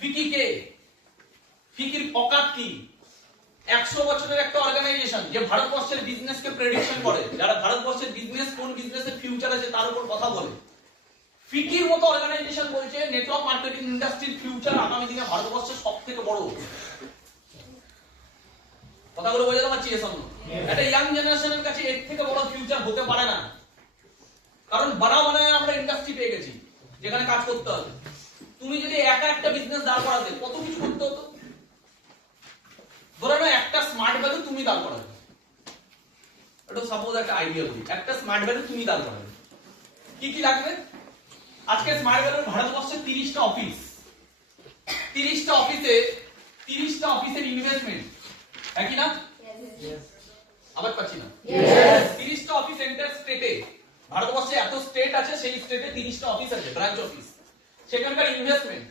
ফিকি কে? ফিকির অকাত কি? 100 বছরের একটা অর্গানাইজেশন যে ভারতবর্ষের বিজনেসকে প্রেডিকশন করে, যারা ভারতবর্ষের বিজনেস কোন বিজনেসের ফিউচার আছে তার উপর কথা বলে। ফিকির মতো অর্গানাইজেশন বলছে নেটওয়ার্ক মার্কেটিং ইন্ডাস্ট্রির ফিউচার আগামী দিনে ভারতবর্ষের সবথেকে বড়। কথাগুলো বোঝাতে পারছি? এসব একটা ইয়াং জেনারেশনের কাছে এর থেকে বড় ফিউচার হতে পারে না, কারণ বানায় আমরা ইন্ডাস্ট্রি পেয়ে গেছি যেখানে কাজ করতে হবে। তুমি যদি একা একটা বিজনেস দাঁড় করাতে কত কিছু করতে হতো। ধরে নাও একটা স্মার্ট ভ্যালু তুমি দাঁড় করাবে, এটা সাপোজ একটা আইডিয়া বলি, একটা স্মার্ট ভ্যালু তুমি দাঁড় করাবে, কি কি লাগবে? আজকে স্মার্ট ভ্যালুর ভারতবর্ষে 30টা অফিস, 30টা অফিসের ইনভেস্টমেন্ট একই না? আবার পাচ্ছি না। 30টা অফিস এন্টার স্টেটে, ভারতবর্ষে এত স্টেট আছে, সেই স্টেটে 30টা অফিস আছে, ব্রাঞ্চ অফিস। সেখানকার ইনভেস্টমেন্ট,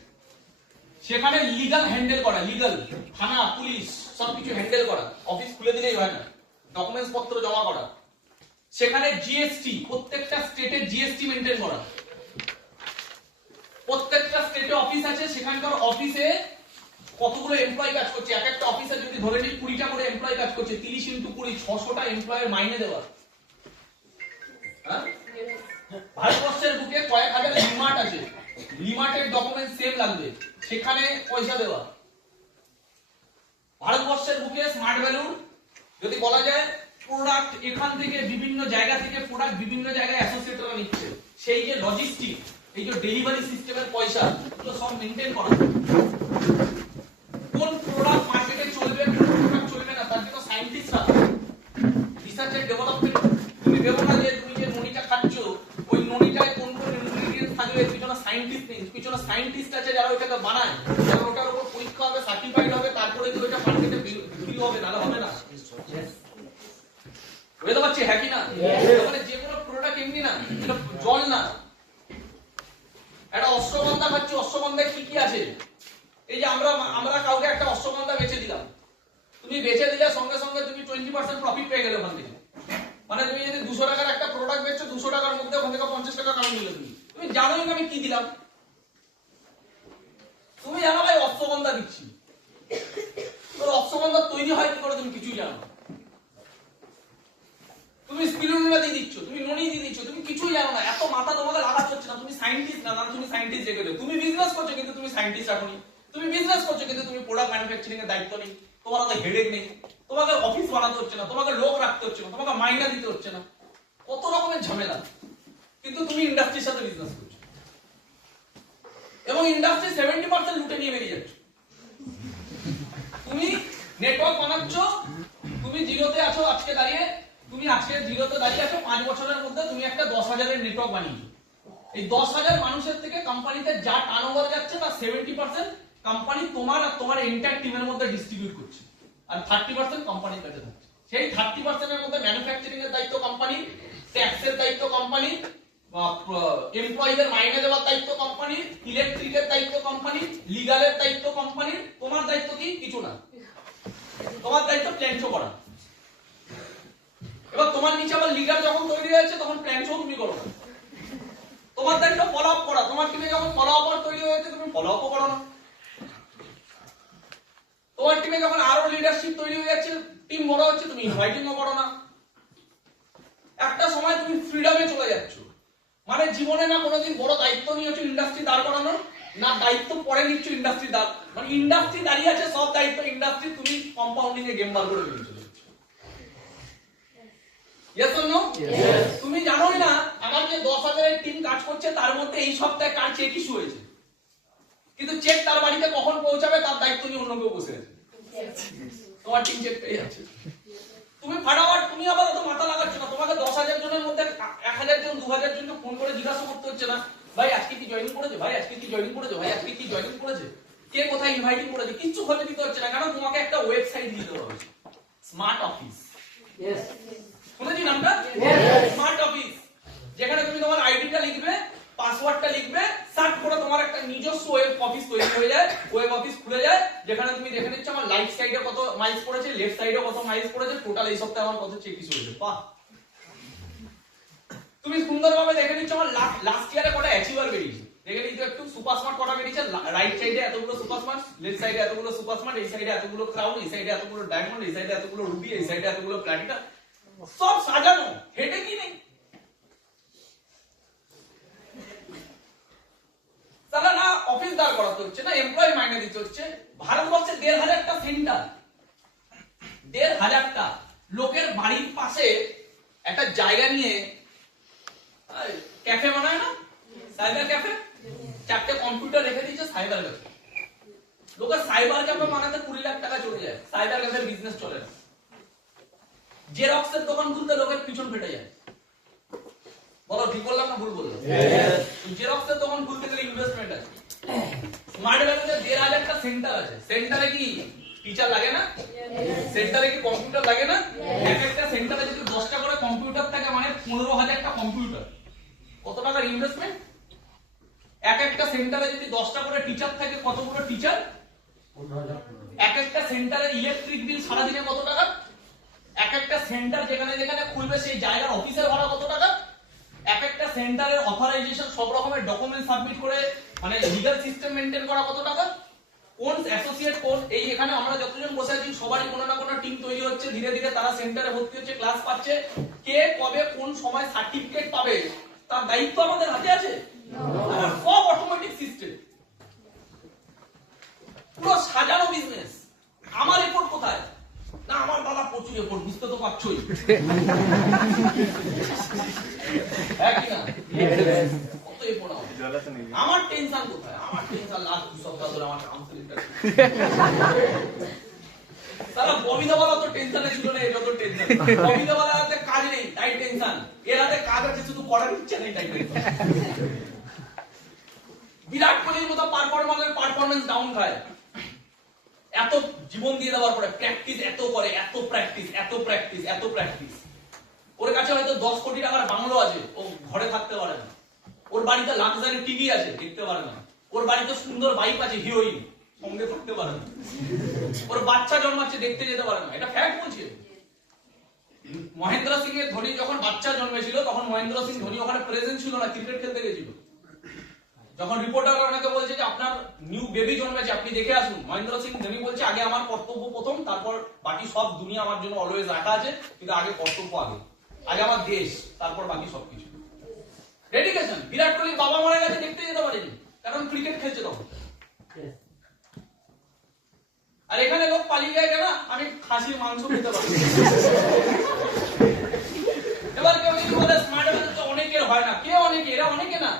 সেখানে লিগ্যাল হ্যান্ডেল করা, লিগ্যাল থানা পুলিশ সবকিছু হ্যান্ডেল করা, অফিস খুলে দিলেই হয় না, ডকুমেন্টস পত্র জমা করা। সেখানে জিএসটি, প্রত্যেকটা স্টেটের জিএসটি মেইনটেইন করা। প্রত্যেকটা স্টেটে অফিস আছে, সেখানকার অফিসে কতগুলো এমপ্লয়ি কাজ করছে, এক একটা অফিসে যদি ধরে নিই 20টা করে এমপ্লয়ি কাজ করছে, 30 × 20 600টা এমপ্লয়ের মাইনে দেওয়া। হ্যাঁ, ভারতবর্ষের বুকে কয়েক হাজার লিমার্ট আছে, লিমার্টের ডকুমেন্ট সেম লাগবে, সেখানে পয়সা দেওয়া। ভারতবর্ষের বুকে স্মার্ট ভ্যালু যদি বলা যায়, প্রোডাক্ট এখান থেকে বিভিন্ন জায়গা থেকে প্রোডাক্ট বিভিন্ন জায়গায় অ্যাসোসিয়েটরা নিচ্ছে, সেই যে লজিস্টিক, এই যে ডেলিভারি সিস্টেমের পয়সা, এগুলো সব মেইনটেইন করা। কোন প্রোডাক্ট মার্কেটে চলবে, কোন প্রোডাক্ট চলবে না, তার জন্য সায়েন্টিস্টরা রিসার্চ এন্ড ডেভেলপমেন্ট। তুমি ভেবো না যে তুমি যে ননিটা খাচ্ছ, ওই ননিটায় কোন কোন ইনগ্রেডিয়েন্টস থাকবে, পিছনে সায়েন্টিস্ট নেই, পিছনে সায়েন্টিস্ট আছে যারা ওইটাকে বানায়, যারা ওটার উপর পরীক্ষা হবে, সার্টিফাইড হবে, তারপরে কি ওইটা মার্কেটে বিক্রি হবে, নালে হবে না। বুঝতে পারছি? হ্যাঁ কি না? মানে যে কোনো প্রোডাক্ট এমনি না, এটা জল না। একটা অশ্বগন্ধা খাচ্ছি, অশ্বগন্ধায় কি কি আছে? এই যে আমরা কাউকে একটা অশ্বগন্ধা বেচে দিলাম, তুমি বেচে দিলে সঙ্গে সঙ্গে তুমি 20% প্রফিট পেয়ে গেলে ওখান থেকে। মানে তুমি যদি 200 টাকার একটা প্রোডাক্ট বেচছো, 200 টাকার মধ্যে ওখান থেকে 50 টাকা কামাই নিলে তুমি জানোই না আমি কি দিলাম। তুমি জানো ভাই অশ্বগন্ধা দিচ্ছি, তোর অশ্বগন্ধা তৈরি হয় কি করে তুমি কিছুই জানো না। তুমি স্পিরুলিনা দিয়ে দিচ্ছ, তুমি ননি দিয়ে দিচ্ছ, তুমি কিছুই জানো না। এত মাথা তোমাকে লাগাতে হচ্ছে না, তুমি সায়েন্টিস্ট না, তুমি সায়েন্টিস্ট রেখে দেবে। তুমি বিজনেস করছো কিন্তু তুমি সায়েন্টিস্ট রাখোনি, তুমি বিজনেস করছো কিন্তু তুমি প্রোডাক্ট ম্যানুফ্যাকচারিং এর দায়িত্ব নেই, তোমার হাতে হেডেক নেই, তোমাকে অফিস বানাতে হচ্ছে না, তোমাকে লোক রাখতে হচ্ছে না, তোমাকে মাইনা দিতে হচ্ছে না, কত রকমের ঝামেলা। কিন্তু তুমি ইন্ডাস্ট্রির সাথে বিজনেস করছো এবং ইন্ডাস্ট্রি 70% লুটে নিয়ে বেরিয়ে যাচ্ছ। তুমি নেটওয়ার্ক বানাচ্ছ, তুমি জিরোতে আছো আজকে দাঁড়িয়ে, তুমি আজকে জিরোতে দাঁড়িয়ে আছো, 5 বছরের মধ্যে তুমি একটা 10,000-এর নেটওয়ার্ক বানিয়েছো। এই 10,000 মানুষের থেকে কোম্পানিতে যা টার্নওভার যাচ্ছে তার 70% কোম্পানি তোমার আর তোমার এন্টায়ার টিমের মধ্যে ডিস্ট্রিবিউট করছে, আর 30% কোম্পানির কাছে থাকছে। সেই 30% এর মধ্যে ম্যানুফ্যাকচারিং এর দায়িত্ব কোম্পানি, ট্যাক্সের দায়িত্ব কোম্পানি, এমপ্লয়িদের মাইনে দেওয়ার দায়িত্ব কোম্পানি, ইলেকট্রিকের দায়িত্ব কোম্পানি, লিগ্যালের দায়িত্ব কোম্পানি। তোমার দায়িত্ব কি? কিছু না, তোমার দায়িত্ব প্ল্যান শো করা। এবার তোমার নিচে আবার লিগাল যখন তৈরি হয়েছে তখন প্ল্যান শো তুমি করো না, তোমার দায়িত্ব ফলো আপ করা। তোমার টিমে যখন ফলো আপ তৈরি হয়েছে তুমি ফলো আপ করো না। তোমার টিমে যখন আরো লিডারশিপ তৈরি হয়ে যাচ্ছে, টিম বড় হচ্ছে, তুমি ইনভাইটিংও করো না। একটা সময় তুমি ফ্রিডমে চলে যাচ্ছ, মানে জীবনে না কোনোদিন বড় দায়িত্ব নিয়েছো ইন্ডাস্ট্রি দাঁড় করানো, না দায়িত্ব পরে নিচ্ছ ইন্ডাস্ট্রি দাঁড়, মানে ইন্ডাস্ট্রি দাঁড়িয়ে আছে, সব দায়িত্ব ইন্ডাস্ট্রি, তুমি কম্পাউন্ডিং এ গেম বার করে নিচ্ছ। Yes or no? Yes. তুমি জানোই না আমার যে 10,000-এর টিম কাজ করছে তার মধ্যে এই সপ্তাহে কার চেক ইস্যু হয়েছে, কিন্তু চেক তার বাড়িতে কখন পৌঁছাবে তার দায়িত্ব নিয়ে অন্য কেউ বসে আছে। তোমার টিম চেক পেয়ে যাচ্ছে, তুমি ফাটাফাট, তুমি আবার অত মাথা লাগাচ্ছ না। তোমাকে 10,000 জনের মধ্যে 1,000 জন 2,000 জনকে ফোন করে জিজ্ঞাসা করতে হচ্ছে না, ভাই আজকে কি জয়েনিং করেছে, ভাই আজকে কি জয়েনিং করেছে, ভাই আজকে কি জয়েনিং করেছে, কে কোথায় ইনভাইটিং করেছে, কিচ্ছু খোঁজ দিতে হচ্ছে না, কারণ তোমাকে একটা ওয়েবসাইট দিতে হবে, স্মার্ট অফিস। यस, শুনেছি নামটা? স্মার্ট অফিস, যেখানে তুমি তোমার আইডিটা লিখবে, পাসওয়ার্ডটা লিখবে, সার্চ করে তোমার একটা নিজস্ব ওয়েব অফিস তৈরি হয়ে যায়, ওয়েব অফিস খুলে যায়, যেখানে তুমি দেখে নিচ্ছ আমার রাইট সাইডে কত মাইলস পড়েছে, লেফট সাইডে কত মাইলস পড়েছে, টোটাল এই সপ্তাহে আমার কত চেক ইস্যু হয়েছে। বাহ, তুমি সুন্দরভাবে দেখে নিচ্ছ আমার লাস্ট ইয়ারে কত অ্যাচিভার বেরিয়েছে, দেখে নিই তো একটু সুপার স্মার্ট কটা বেরিয়েছে, রাইট সাইডে এতগুলো সুপার স্মার্ট, লেফট সাইডে এতগুলো সুপার স্মার্ট, এই সাইডে এতগুলো ক্রাউন, এই সাইডে এতগুলো ডায়মন্ড, এই সাইডে এতগুলো রুবি, এই সাইডে এতগুলো প্ল্যাটিনাম, সব সাজানো, হেডে কি নেই। তাহলে না অফিস দাঁড় করাতে হচ্ছে, না এমপ্লয়ি মাইনে দিতে হচ্ছে। ভারতবর্ষে ১,৫০০টা সেন্টার, ১,৫০০টা লোকের বাড়ির পাশে একটা জায়গা নিয়ে ক্যাফে বানায় না, সাইবার ক্যাফে, 4টে কম্পিউটার রেখে দিয়েছে সাইবার ক্যাফে। লোকের সাইবার ক্যাফে বানাতে ২০ লাখ টাকা চলে যায়, সাইবার ক্যাফের বিজনেস চলে না। জেরক্সের দোকান খুলতে লোকের পিছন ফেটে যায়। বলো ঠিক বললাম না ভুল বললাম? জেরক্সের দোকান খুলতে গেলে ইনভেস্টমেন্ট আছে। স্মার্ট ভ্যালিতে ১,৫০০টা সেন্টার আছে, সেন্টারে কি টিচার লাগে না? সেন্টারে কি কম্পিউটার লাগে না? এক একটা সেন্টারে যদি 10টা করে কম্পিউটার থাকে মানে ১৫,০০০টা কম্পিউটার, কত টাকার ইনভেস্টমেন্ট? এক একটা সেন্টারে যদি 10টা করে টিচার থাকে, কতগুলো টিচার? ১৫,০০০। এক একটা সেন্টারের ইলেকট্রিক বিল সারাদিনে কত টাকা? এক একটা সেন্টার যেখানে যেখানে খুলবে সেই জায়গার অফিসের ভাড়া কত টাকা? এক একটা সেন্টারের অথরাইজেশন, সব রকমের ডকুমেন্ট সাবমিট করে মানে লিগ্যাল সিস্টেম মেইনটেইন করা কত টাকা? কোন অ্যাসোসিয়েট কোর্স, এই এখানে আমরা যতজন বসে আছি সবারই কোনো না কোনো টিম তৈরি হচ্ছে, ধীরে ধীরে তারা সেন্টারে ভর্তি হচ্ছে, ক্লাস পাচ্ছে। কে কবে কোন সময় সার্টিফিকেট পাবে তার দায়িত্ব আমাদের হাতে আছে? না, সব অটোমেটিক সিস্টেম, পুরো সাজানো বিজনেস। আমার রিপোর্ট কোথায়? না আমার দাদা প্রচুর রিপোর্ট, বুঝতে তো পারছোই। হ্যাঁ কি না? কত রিপোর্ট আমার টেনশন কোথায়? আমার টেনশন লাস্ট 2 সপ্তাহ ধরে আমার কাউন্সিলিংটা। সারা ববিদাওয়ালা তো টেনশনে ছিল না, এটা তো টেনশন। ববিদাওয়ালা হাতে কাজ নেই তাই টেনশন, এর হাতে কাজ আছে শুধু করার ইচ্ছা নেই তাই টেনশন। বিরাট কোহলির মতো পারফরম্যান্স ডাউন খায়, এত জীবন দিয়ে দেওয়ার পরে প্র্যাকটিস এত করে, এত প্র্যাকটিস, এত প্র্যাকটিস, এত প্র্যাকটিস। ওর কাছে হয়তো 10 কোটি টাকার বাংলো আছে, ও ঘরে থাকতে পারে না। ওর বাড়িতে লাক্সারি টিভি আছে, দেখতে পারে না। ওর বাড়িতে সুন্দর বাইক আছে, হিরোইন, সঙ্গে থাকতে পারে না। ওর বাচ্চা জন্মাচ্ছে, দেখতে যেতে পারে না। এটা ফ্যাক্ট বলছে। মহেন্দ্র সিং এর ধোনি যখন বাচ্চা জন্মেছিল তখন মহেন্দ্র সিং ধোনি ওখানে প্রেজেন্ট ছিল না, ক্রিকেট খেলতে গেছিল। যখন রিপোর্টার ওনাকে বলছে যে আপনার নিউ বেবি জন্মেছে, আপনি দেখে আসুন, মহেন্দ্র সিং ধোনি বলছে আগে আমার কর্তব্য প্রথম, তারপর বাকি সব দুনিয়া আমার জন্য অলওয়েজ রাখা আছে, কিন্তু আগে কর্তব্য, আগে আমার দেশ, তারপর বাকি সবকিছু। ডেডিকেশন। বিরাট কোহলির বাবা মারা গেছে, দেখতে যেতে পারেনি, কারণ ক্রিকেট খেলছে তখন। আর এখানে লোক পালিয়ে যায় কেন? আমি খাসির মাংস খেতে পারি। এবার কেউ যদি বলে স্মার্ট ভ্যালু তো অনেকের হয় না, কে অনেকে? এরা অনেকে না,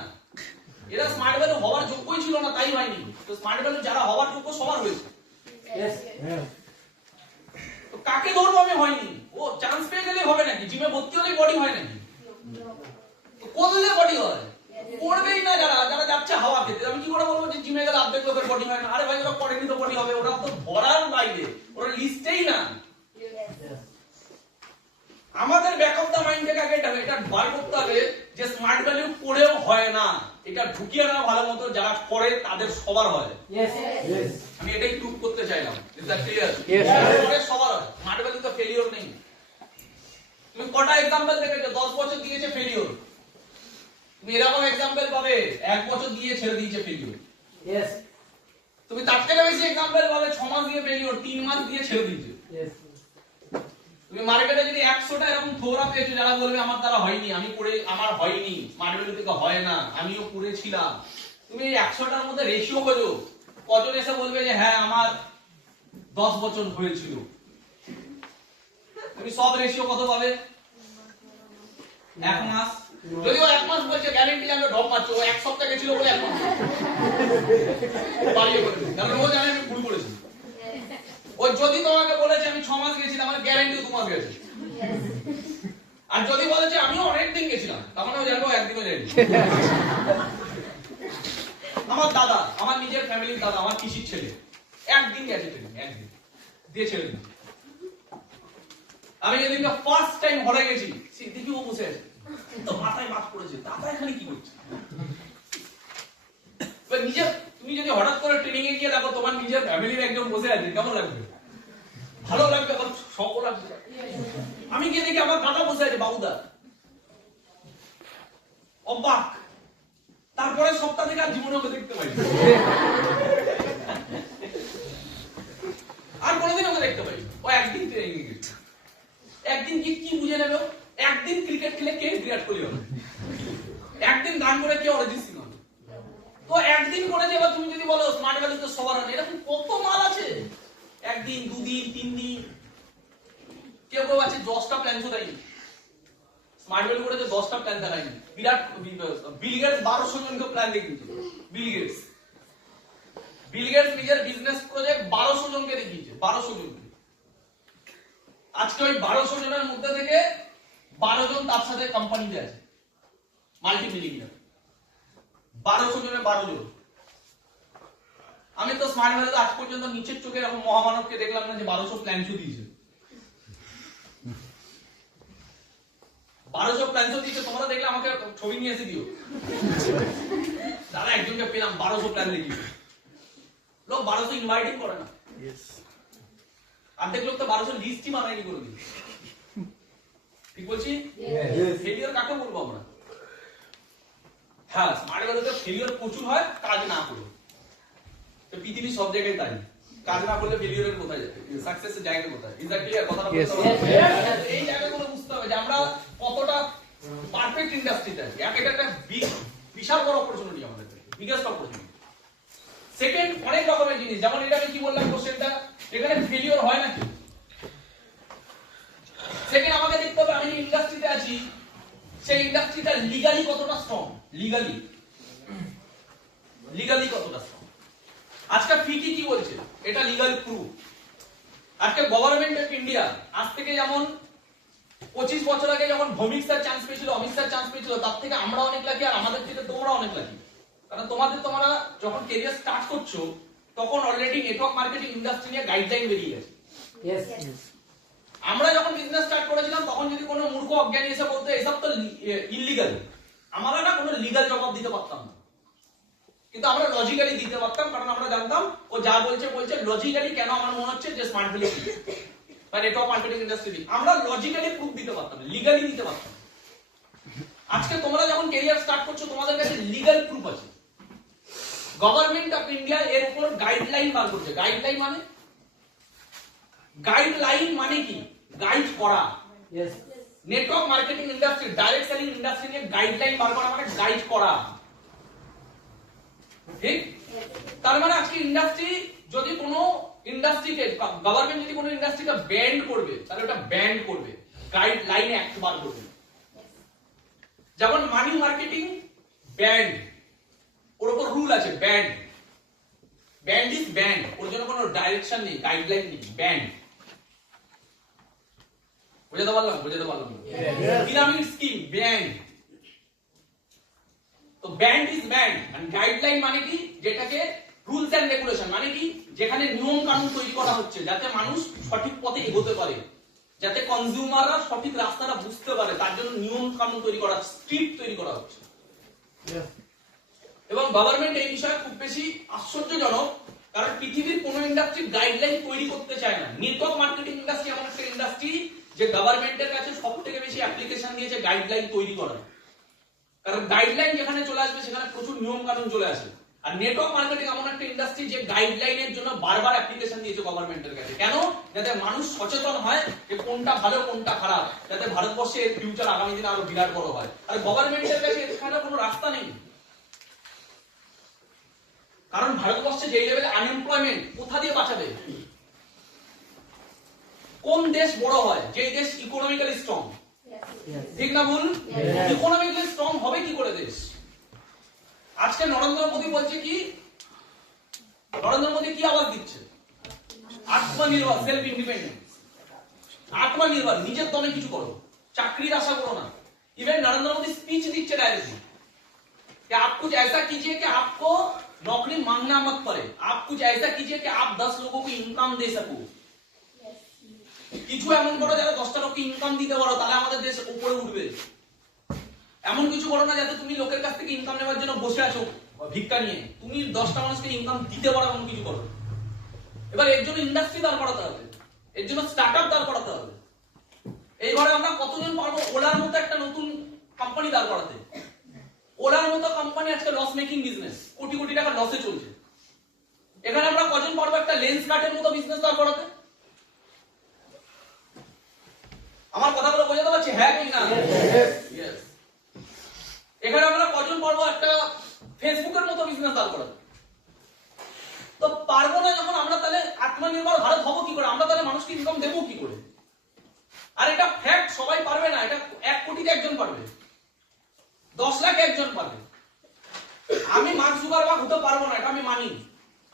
এরা স্মার্ট ভ্যালু হওয়ার যোগ্যই ছিল না, তাই হয়নি। তো স্মার্ট ভ্যালু যারা হওয়ার যোগ্য সবার হয়েছে। তো কাকে ধরবো আমি? হয়নি। ও চান্স পেয়ে গেলেই হবে নাকি? জিমে ভর্তি হলেই বডি হয় নাকি? করলে বডি হয়, করবেই না যারা যারা যাচ্ছে হাওয়া খেতে। আমি কি করে বলবো যে জিমে গেলে অর্ধেক লোকের বডি হয় না? আরে ভাই ওরা করেনি তো বডি হবে, ওরা তো ধরার বাইরে, ওরা লিস্টেই না। আমাদের ব্যাক অফ দা মাইন্ড থেকে আগে এটা বার করতে হবে যে স্মার্ট ভ্যালু করেও হয় না, এটা ঢুকিয়ে না ভালো মতো, যারা করে তাদের সবার হয়। আমি এটাই প্রুভ করতে চাইলাম। Is that clear? করে সবার হয়, স্মার্ট ভ্যালু তো ফেলিওর নেই। তুমি কটা एग्जांपल দেখেছো 10 বছর দিয়েছে ফেলিওর? তুমি এরকম एग्जांपल পাবে 1 বছর দিয়ে ছেড়ে দিয়েছে ফেলিওর। তুমি তার থেকে বেশি एग्जांपल পাবে 6 মাস দিয়ে ফেলিওর, 3 মাস দিয়ে ছেড়ে দিয়েছে। তুমি মার্কেটে যদি 100টা এরকম থোড়া পেয়েছো যারা বলবে আমার দ্বারা হয়নি, আমি করে আমার হয়নি, স্মার্ট ভ্যালু থেকে হয় না, আমিও করেছিলাম। তুমি এই 100টার মধ্যে রেশিও খোঁজো, কজন এসে বলবে যে হ্যাঁ আমার 10 বছর হয়েছিল। তুমি সব রেশিও কত পাবে? 1 মাস। যদিও 1 মাস বলছে, গ্যারান্টি জানবে ঢপ মারছো, ও 1 সপ্তাহ গেছিল বলে 1 মাস বাড়িয়ে করে, কারণ ও জানে আমি ভুল করেছি। ও যদি তোমাকে বলেছে আমি 6 মাস গেছিলাম, আমার গ্যারান্টি 2 মাস গেছে। আর যদি বলেছে আমিও অনেক দিন গেছিলাম, তখন ও জানবো একদিনও যাইনি। আমার দাদা, আমার নিজের ফ্যামিলির দাদা, আমার পিসির ছেলে একদিন গেছে ট্রেনিং, একদিন দিয়ে ছেড়ে দিন। আমি যেদিনটা ফার্স্ট টাইম হলে গেছি, দেখি ও বসে আছে, তো মাথায় মাছ পড়েছে, দাদা এখানে কি করছে? নিজে তুমি যদি হঠাৎ করে ট্রেনিং এ গিয়ে দেখো তোমার নিজের ফ্যামিলির একজন বসে আছে, কেমন লাগবে? ভালো লাগবে, আবার শকও লাগবে। আমি গিয়ে দেখি আমার দাদা বসে আছে, বাবুদা, অবাক। তারপরে সপ্তাহ থেকে আর জীবনে ওকে দেখতে পাই আর কোনোদিন ওকে দেখতে পাই। ও একদিন ট্রেনিং গেছে, একদিন কি বুঝে নেবে, একদিন ক্রিকেট খেলে কে বিরাট কোহলি হবে, একদিন গান করে কে অরিজিৎ সিং হবে। তো একদিন করে যে এবার তুমি যদি বলো স্মার্ট ভ্যালু তো সবার হয়, এরকম কত মাল আছে, একদিন, দুদিন, 3 দিন, কেউ কেউ আছে 10টা প্ল্যান দেয়নি। স্মার্ট ভ্যালু করে যে 10টা প্ল্যান দেখায়নি। বিরাট বিল গেটস 1200 জনকে প্ল্যান দেখিয়েছে। বিল গেটস নিজের বিজনেস প্রজেক্ট 1200 জনকে দেখিয়েছে, 1200 জনকে। আজকে ওই 1200 জনের মধ্যে থেকে 12 জন তার সাথে কোম্পানিতে আছে, মাল্টি মিলিয়নিয়ার। 1200 জনের 12 জন। আমি তো স্মার্ট ভ্যালু আজ পর্যন্ত নিচের চোখে এরকম মহামানবকে দেখলাম না যে 1200 প্ল্যান দিয়েছে। 1200 প্ল্যান দিয়েছে, তোমরা দেখলে আমাকে ছবি নিয়ে এসে দিও। দাদা একজনকে পেলাম 1200 প্ল্যান দেখিয়েছে। লোক 1200 ইনভাইটিং করে না। অর্ধেক লোক তো 1200 লিস্টই বানায়নি কোনোদিন। ঠিক বলছি? ফেলিওর কাকে বলবো আমরা? হ্যাঁ, স্মার্ট ভ্যালুতে ফেলিওর প্রচুর হয় কাজ না করে। তো পৃথিবী সব জায়গায় তাই, কাজ না করলে ফেলিওরের কোথায় যাবে, সাকসেসের জায়গা কোথায়? Is that clear? কথাটা বলতে হবে। এই জায়গাগুলো বুঝতে হবে যে আমরা কতটা পারফেক্ট ইন্ডাস্ট্রিতে আছি। এটা একটা বিশাল বড় অপরচুনিটি আমাদের, বিগেস্ট অপরচুনিটি। সেকেন্ড, অনেক রকমের জিনিস, যেমন এটা আমি কি বললাম কোশ্চেনটা, এখানে ফেলিওর হয় নাকি? সেকেন্ড, আমাকে দেখতে হবে আমি যে ইন্ডাস্ট্রিতে আছি সেই ইন্ডাস্ট্রিটা লিগালি কতটা স্ট্রং, লিগালি কতটা স্ট্রং। আজকে ফিকি কি বলছে, এটা লিগাল প্রুফ। আজকে গভর্নমেন্ট অফ ইন্ডিয়া আজ থেকে যেমন 25 বছর আগে যখন ভৌমিক স্যার চান্স পেয়েছিল, অমিত স্যার চান্স পেয়েছিল, তার থেকে আমরা অনেক লাকি, আর আমাদের থেকে তোমরা অনেক লাকি। কারণ তোমরা যখন ক্যারিয়ার স্টার্ট করছো তখন অলরেডি নেটওয়ার্ক মার্কেটিং ইন্ডাস্ট্রি নিয়ে গাইডলাইন বেরিয়ে গেছে। আমরা যখন বিজনেস স্টার্ট করেছিলাম তখন যদি কোনো মূর্খ অজ্ঞানী এসে বলতো এসব তো ইল্লিগাল, আমরা না কোনো লিগাল জবাব দিতে পারতাম না, কিন্তু আমরা লজিক্যালি দিতে পারতাম। কারণ আমরা জানতাম ও যা বলছে লজিক্যালি। কেন আমার মনে হচ্ছে যে স্মার্ট ভ্যালু বা নেটওয়ার্ক মার্কেটিং ইন্ডাস্ট্রি, আমরা লজিক্যালি প্রুফ দিতে পারতাম, লিগালি দিতে পারতাম। আজকে তোমরা যখন ক্যারিয়ার স্টার্ট করছো তোমাদের কাছে লিগাল প্রুফ আছে। গভর্নমেন্ট অফ ইন্ডিয়া এর উপর গাইডলাইন বার করছে। গাইডলাইন মানে কি? গাইড করা। Network marketing industry, direct selling industry নিয়ে গাইডলাইন বার করা মানে গাইড করা। ঠিক? তার মানে আজকে ইন্ডাস্ট্রি যদি কোনো ইন্ডাস্ট্রিকে, গভর্নমেন্ট যদি কোনো ইন্ডাস্ট্রিকে ব্যান্ড করবে তাহলে ওটা ব্যান্ড করবে, গাইডলাইন অ্যাক্ট বার করবে। যেমন মানি মার্কেটিং ব্যান্ড, ওর উপর রুল আছে, ব্যান্ড ইজ ব্যান্ড, ওর জন্য কোনো ডাইরেকশন নেই, গাইডলাইন নেই, ব্যান্ড। বুঝাতে পারলাম? Pyramid scheme band. তো band is band, and guideline মানে কি? যেটাকে রুলস এন্ড রেগুলেশন মানে কি? যেখানে নিয়ম কানুন তৈরি করা হচ্ছে যাতে মানুষ সঠিক পথে এগোতে পারে, যাতে কনজিউমাররা সঠিক রাস্তাটা বুঝতে পারে, তার জন্য নিয়ম কানুন তৈরি করা, স্ক্রিপ্ট তৈরি করা হচ্ছে। এবং গভর্নমেন্ট এই বিষয়ে খুব বেশি আশ্চর্যজনক, কারণ পৃথিবীর কোন ইন্ডাস্ট্রি গাইডলাইন তৈরি করতে চায় না। নেটওয়ার্ক মার্কেটিং ইন্ডাস্ট্রি এমন একটা ইন্ডাস্ট্রি যে গভর্নমেন্টের কাছে সবথেকে বেশি অ্যাপ্লিকেশন দিয়েছে গাইডলাইন তৈরি করার। কারণ গাইডলাইন যেখানে চলে আসবে সেখানে প্রচুর নিয়ম কানুন চলে আসে। আর নেটওয়ার্ক মার্কেটিং এমন একটা ইন্ডাস্ট্রি যে গাইডলাইনের জন্য বারবার অ্যাপ্লিকেশন দিয়েছে গভর্নমেন্টের কাছে। কেন? যাতে মানুষ সচেতন হয় যে কোনটা ভালো কোনটা খারাপ, যাতে ভারতবর্ষে এর ফিউচার আগামী দিনে আরো বিরাট বড় হয়। আর গভর্নমেন্টের কাছে এখানে কোনো রাস্তা নেই, কারণ ভারতবর্ষে যে লেভেলে আনএমপ্লয়মেন্ট, কোথা দিয়ে বাঁচাবে? কোন দেশ বড় হয়? যে দেশ ইকোনমিক্যালি স্ট্রং। ঠিক না ভুল? ইকোনমিক্যালি স্ট্রং হবে কি করে দেশ? আজকে নরেন্দ্র মোদী বলছে কি? নরেন্দ্র মোদী কি আওয়াজ দিচ্ছে? আত্মনির্ভর, সেলফ ইন্ডিপেন্ডেন্স। আত্মনির্ভর, নিজের দমে কিছু করো, চাকরির আশা করো না। इवन नरेंद्र मोदी स्पीच दीजिए डायरेक्टली कि आप कुछ ऐसा कीजिए कि आपको नौकरी मांगना मत पड़े, आप कुछ ऐसा कीजिए कि आप 10 लोगों को इनकम दे सको। কিছু এমন করো যাতে 10টা লোককে ইনকাম দিতে পারো, তাহলে আমাদের দেশ উপরে উঠবে। এমন কিছু করো না যাতে তুমি লোকের কাছ থেকে ইনকাম নেওয়ার জন্য বসে আছো ভিক্ষা নিয়ে, তুমি 10টা মানুষকে ইনকাম দিতে পারো এমন কিছু করো। এবার এর জন্য ইন্ডাস্ট্রি দাঁড় করাতে হবে, এর জন্য স্টার্টআপ দাঁড় করাতে হবে। এই ঘরে আমরা কতজন পারবো ওলার মতো একটা নতুন কোম্পানি দাঁড় করাতে? ওলার মতো কোম্পানি আজকে loss making business, crore crore টাকা লসে চলছে। এখানে আমরা কজন পারবো একটা লেন্স কাটের মতো বিজনেস দাঁড় করাতে? আমার কথাগুলো বোঝাতে পারছি? হ্যাঁ কি না? Yes. এখানে আমরা কজন পারবো একটা ফেসবুকের মতো বিজনেস দাঁড় করাতে? তো পারবো না যখন আমরা, তাহলে আত্মনির্ভর ভারত হবো কি করে? আমরা তাহলে মানুষকে ইনকাম দেবো কি করে? আর এটা ফ্যাক্ট, সবাই পারবে না। এটা 1 কোটিতে একজন পারবে, 10 লাখ একজন পারবে। আমি মার্ক জুকারবার্গ হতে পারবো না, এটা আমি মানি।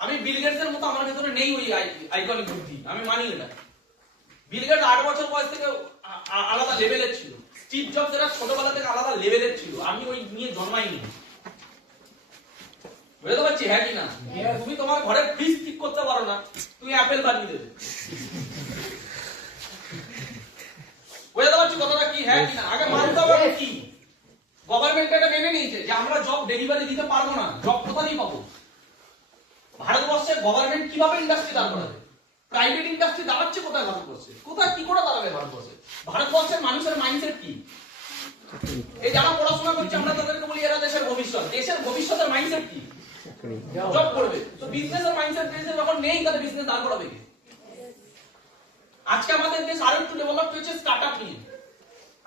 আমি বিল গেটসের মতো আমার ভিতরে নেই ওই আইকনিক বুদ্ধি, আমি মানি এটা। বিল গেটস 8 বছর বয়স থেকে আলাদা লেভেলের ছিল, স্টিভ জবস এরা ছোটবেলা থেকে আলাদা লেভেলের ছিল, আমি ওই নিয়ে জন্মাইনি। বুঝতে পারছি? হ্যাঁ কি না? তুমি তোমার ঘরের ফ্রিজ ঠিক করতে পারো না, তুমি অ্যাপেল বানিয়ে দেবে। বুঝতে পারছি কথাটা কি? হ্যাঁ কি না? আগে মানতে হবে কি গভর্নমেন্ট এটা মেনে নিয়েছে যে আমরা জব ডেলিভারি দিতে পারবো না, জব কোথা দিয়ে পাবো? ভারতবর্ষের গভর্নমেন্ট কিভাবে ইন্ডাস্ট্রি দাঁড় করাবে? প্রাইভেট ইন্ডাস্ট্রি দাঁড়াচ্ছে কোথায় ভারতবর্ষে? কোথায় কি করে দাঁড়াবে ভারতবর্ষে? ভারতবর্ষের মানুষের মাইন্ডসেট কি? এই যারা পড়াশোনা করছে আমরা তাদেরকে বলি এরা দেশের ভবিষ্যৎ। দেশের ভবিষ্যতের মাইন্ডসেট কি? জব করবে। তো বিজনেসের মাইন্ডসেট দেশে যখন নেই, তাহলে বিজনেস দাঁড় করাবে কি? আজকে আমাদের দেশ আরো একটু ডেভেলপ হয়েছে স্টার্টআপ নিয়ে।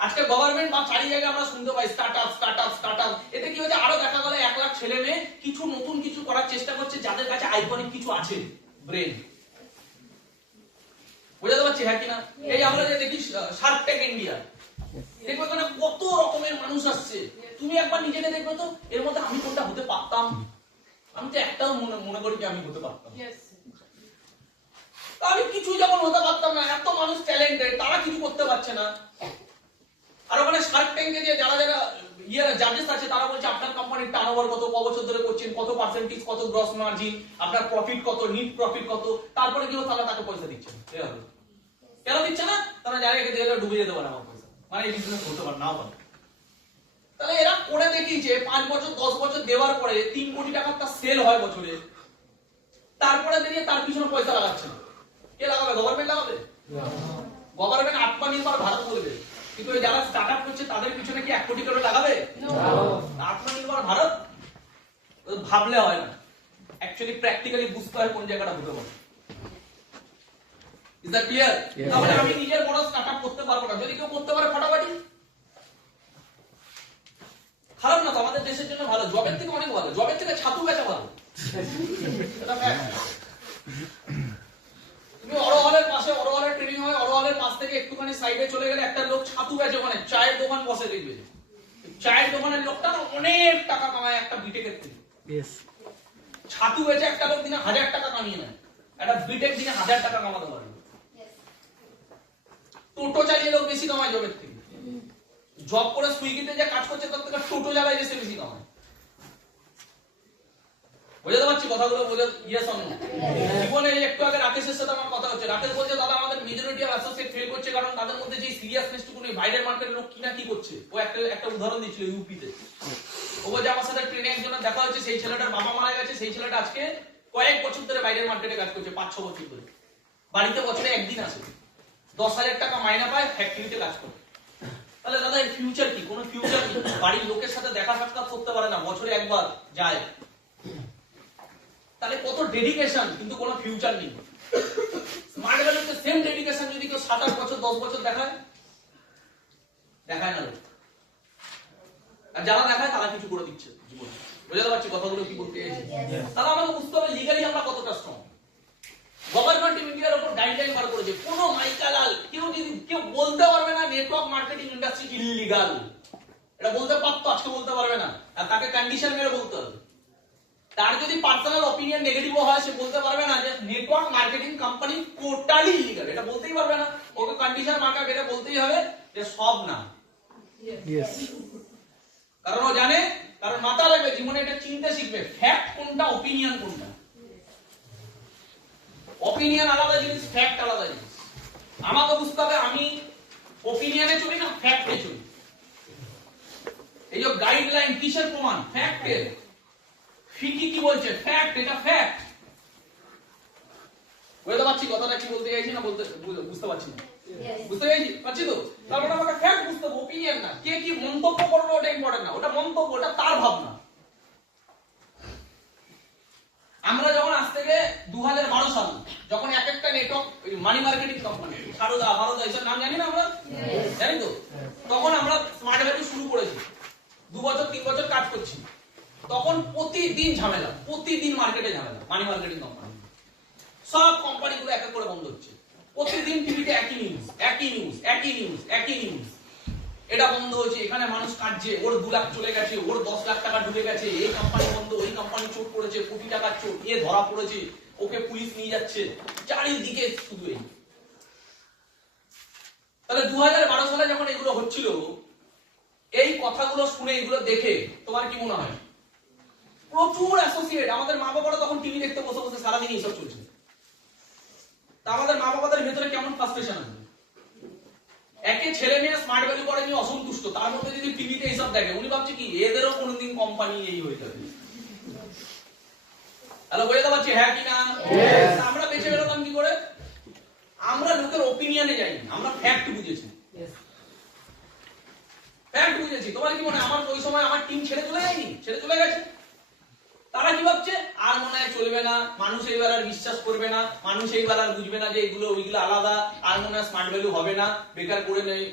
আজকে গভর্নমেন্ট বা চারি জায়গায় আমরা শুনতে পাই স্টার্টআপ স্টার্টআপ স্টার্টআপ। এতে কি হচ্ছে? আরো দেখা গেল 1 লাখ ছেলে মেয়ে কিছু নতুন কিছু করার চেষ্টা করছে, যাদের কাছে আইকনিক কিছু আছে, ব্রেন। বুঝতে পারছি? হ্যাঁ কিনা? এই আমরা যে দেখি শার্ক ট্যাঙ্ক ইন্ডিয়া, দেখো এখানে কত রকমের মানুষ আসছে। তুমি একবার নিজেকে দেখবে তো, এর মধ্যে আমি কোনটা হতে পারতাম? আমি তো একটাও মনে করি যে আমি হতে পারতাম। আমি কিছু যখন হতে পারতাম না, এত মানুষ ট্যালেন্টেড, তারা কিছু করতে পারছে না। আর ওখানে শার্ক ট্যাঙ্কে যে যারা যারা জাজেস আছে, তারা বলছে আপনার কোম্পানির টার্নওভার কত, ক বছর ধরে করছেন, কত পার্সেন্টেজ, কত গ্রস মার্জিন, আপনার প্রফিট কত, নিট প্রফিট কত। তারপরে কি তারা তাকে পয়সা দিচ্ছে না। কেন দিচ্ছে না? তারা জানে একে দিয়ে ডুবে যেতে পারে আমার পয়সা, মানে এই বিজনেস করতে পারে নাও পারে। তাহলে এরা করে দেখিয়েছে 5 বছর 10 বছর দেওয়ার পরে 3 কোটি টাকার তার সেল হয় বছরে, তারপরে দাঁড়িয়ে তার পিছনে পয়সা লাগাচ্ছে না। কে লাগাবে? গভর্নমেন্ট লাগাবে? গভর্নমেন্ট আত্মনির্ভর ভারত বলবে, কিন্তু যারা স্টার্টআপ করছে তাদের পিছনে কি 1 কোটি করে লাগাবে? আত্মনির্ভর ভারত ভাবলে হয় না, অ্যাকচুয়ালি প্র্যাকটিক্যালি বুঝতে হয় কোন জায়গাটা হতে পারে। Is that clear? তাহলে আমি নিজের বড় স্টার্টআপ করতে পারবো না, যদি কেউ করতে পারে ফাটাফাটি। খারাপ না তো, আমাদের দেশের জন্য ভালো, জবের থেকে অনেক ভালো, জবের থেকে ছাতু বেচা ভালো। তুমি অরহলের পাশে, অরহলের ট্রেনিং হয়, অরহলের পাশ থেকে একটুখানি সাইডে চলে গেলে একটা লোক ছাতু বেচে, ওখানে চায়ের দোকান বসে, দেখবে চায়ের দোকানের লোকটা অনেক টাকা কামায় একটা বিটেকের থেকে। ছাতু বেচে একটা লোক দিনে 1000 টাকা কামিয়ে নেয়, একটা বিটেক দিনে 1000 টাকা কামাতে পারে। টোটো চালিয়ে লোক বেশি কামায় জবের থেকে। জব করে সুইগিতে যে কাজ করছে তার থেকে টোটো চালায় যে বেশি কামায়। বুঝতে পারছি কথাগুলো? Yes or no? জীবনে একটু আগে রাকেশের সাথে আমার কথা হচ্ছে, রাকেশ বলছে দাদা আমাদের মেজরিটি অফ অ্যাসোসিয়েট ফেল করছে কারণ তাদের মধ্যে যে সিরিয়াসনেসটুকু নেই। বাইরের মার্কেটের লোক কি না কি করছে, ও একটা উদাহরণ দিচ্ছিল ইউপিতে। ও বলছে আমার সাথে ট্রেনে একজনের দেখা হচ্ছে, সেই ছেলেটার বাবা মারা গেছে, সেই ছেলেটা আজকে কয়েক বছর ধরে বাইরের মার্কেটে কাজ করছে, 5-6 বছর ধরে। বাড়িতে বছরে একদিন আসে, 10,000 টাকা মাইনা পায়, ফ্যাক্টরিতে কাজ করে। তাহলে দাদা এর ফিউচার কি? কোনো ফিউচার নেই, বাড়ির লোকের সাথে দেখা সাক্ষাৎ করতে পারে না, বছরে একবার যায়। তাহলে কত ডেডিকেশন, কিন্তু কোনো ফিউচার নেই। স্মার্ট ভ্যালুতে সেম ডেডিকেশন যদি কেউ 7-8 বছর 10 বছর দেখায় না লোক। আর যারা দেখায় তারা কিছু করে দিচ্ছে জীবনে। বুঝতে পারছি কথাগুলো কি বলতে চাইছি? তাহলে আমাকে বুঝতে হবে লিগালি আমরা কতটা স্ট্রং। গভর্নমেন্ট ইন্ডিয়ার উপর গাইডলাইন বার করেছে, কোনো মাইকালাল কেউ বলতে পারবে না নেটওয়ার্ক মার্কেটিং ইন্ডাস্ট্রি ইলিগাল। এটা বলতে পারতো, আজকে বলতে পারবে না। আর তাকে কন্ডিশন মেরে বলতে হবে। তার যদি পার্সোনাল অপিনিয়ন নেগেটিভ হয়, সে বলতে পারবে না যে network marketing company totally illegal, এটা বলতেই পারবে না। ওকে কন্ডিশন মার্কা বেরে বলতেই হবে যে সব না। কারণ ও জানে, কারণ মাথা লাগবে জীবনে এটা চিনতে শিখবে, ফ্যাক্ট কোনটা, অপিনিয়ন কোনটা। অপিনিয়ন আলাদা জিনিস, ফ্যাক্ট আলাদা জিনিস। আমাকে বুঝতে হবে আমি অপিনিয়নে চলি না ফ্যাক্টে চলি। এই যে গাইডলাইন কিসের প্রমাণ? ফ্যাক্টের। ফিকি কি বলছে? ফ্যাক্ট, এটা ফ্যাক্ট। বুঝতে পারছি কথা? কথাটা কি বলতে চাইছি না বলতে বুঝতে পারছি না? বুঝতে পেরেছি? পাচ্ছি তো? তারপরে আমাকে ফ্যাক্ট বুঝতে হবে, ওপিনিয়ন না। কে কি মন্তব্য করবে ওটা ইম্পর্টেন্ট না, ওটা মন্তব্য, ওটা তার ভাবনা। আমরা যখন আজ থেকে 2012 সাল যখন এক একটা network money marketing company Sarada Varda এসব নাম জানি না আমরা, জানি তো, তখন আমরা স্মার্ট ভ্যালু শুরু করেছি, 2 বছর 3 বছর কাজ করছি। তখন প্রতিদিন ঝামেলা, প্রতিদিন মার্কেটে ঝামেলা, মানি মার্কেটিং কোম্পানি সব কোম্পানিগুলো এক এক করে বন্ধ হচ্ছে। প্রতিদিন টিভিতে একই নিউজ, একই নিউজ, একই নিউজ, একই নিউজ। এটা বন্ধ হয়েছে, এখানে মানুষ কাটছে, ওর 2 লাখ চলে গেছে, ওর 10 লাখ টাকা ঢুকে গেছে, এই কোম্পানি বন্ধ, ওই কোম্পানি চোট করেছে, কোটি টাকার চোট, এ ধরা পড়েছে, ওকে পুলিশ নিয়ে যাচ্ছে, চারিদিকে শুধু এই। তাহলে 2012 সালে যখন এগুলো হচ্ছিল, এই কথাগুলো শুনে, এগুলো দেখে তোমার কি মনে হয়? প্রচুর অ্যাসোসিয়েট, আমাদের মা বাবারা তখন টিভি দেখতে বসে বসে সারাদিন এইসব চলছে। তা আমাদের মা বাবাদের ভেতরে কেমন ফ্রাস্ট্রেশন আছে? একে ছেলে মেয়ে স্মার্ট ভ্যালু করে নিয়ে অসন্তুষ্ট, তার মধ্যে যদি টিভিতে এইসব দেখে, উনি ভাবছে কি এদেরও কোনোদিন কোম্পানি এই হয়ে যাবে। হ্যালো, বুঝতে পারছি? হ্যাঁ কি না? আমরা বেঁচে বেরোতাম কি করে? আমরা লোকের ওপিনিয়নে যাইনি, আমরা ফ্যাক্ট বুঝেছি। ফ্যাক্ট বুঝেছি। তোমার কি মনে হয় আমার ওই সময় আমার টিম ছেড়ে চলে যায়নি? ছেড়ে চলে গেছে। তারা কি ভাবছে? আর মনে হয় চলবে না, মানুষ এইবার আর বিশ্বাস করবে না, মানুষ এইবার আর বুঝবে না যে এইগুলো ওইগুলো আলাদা, আর মনে হয় স্মার্ট ভ্যালু হবে না, বেকার করে নেই।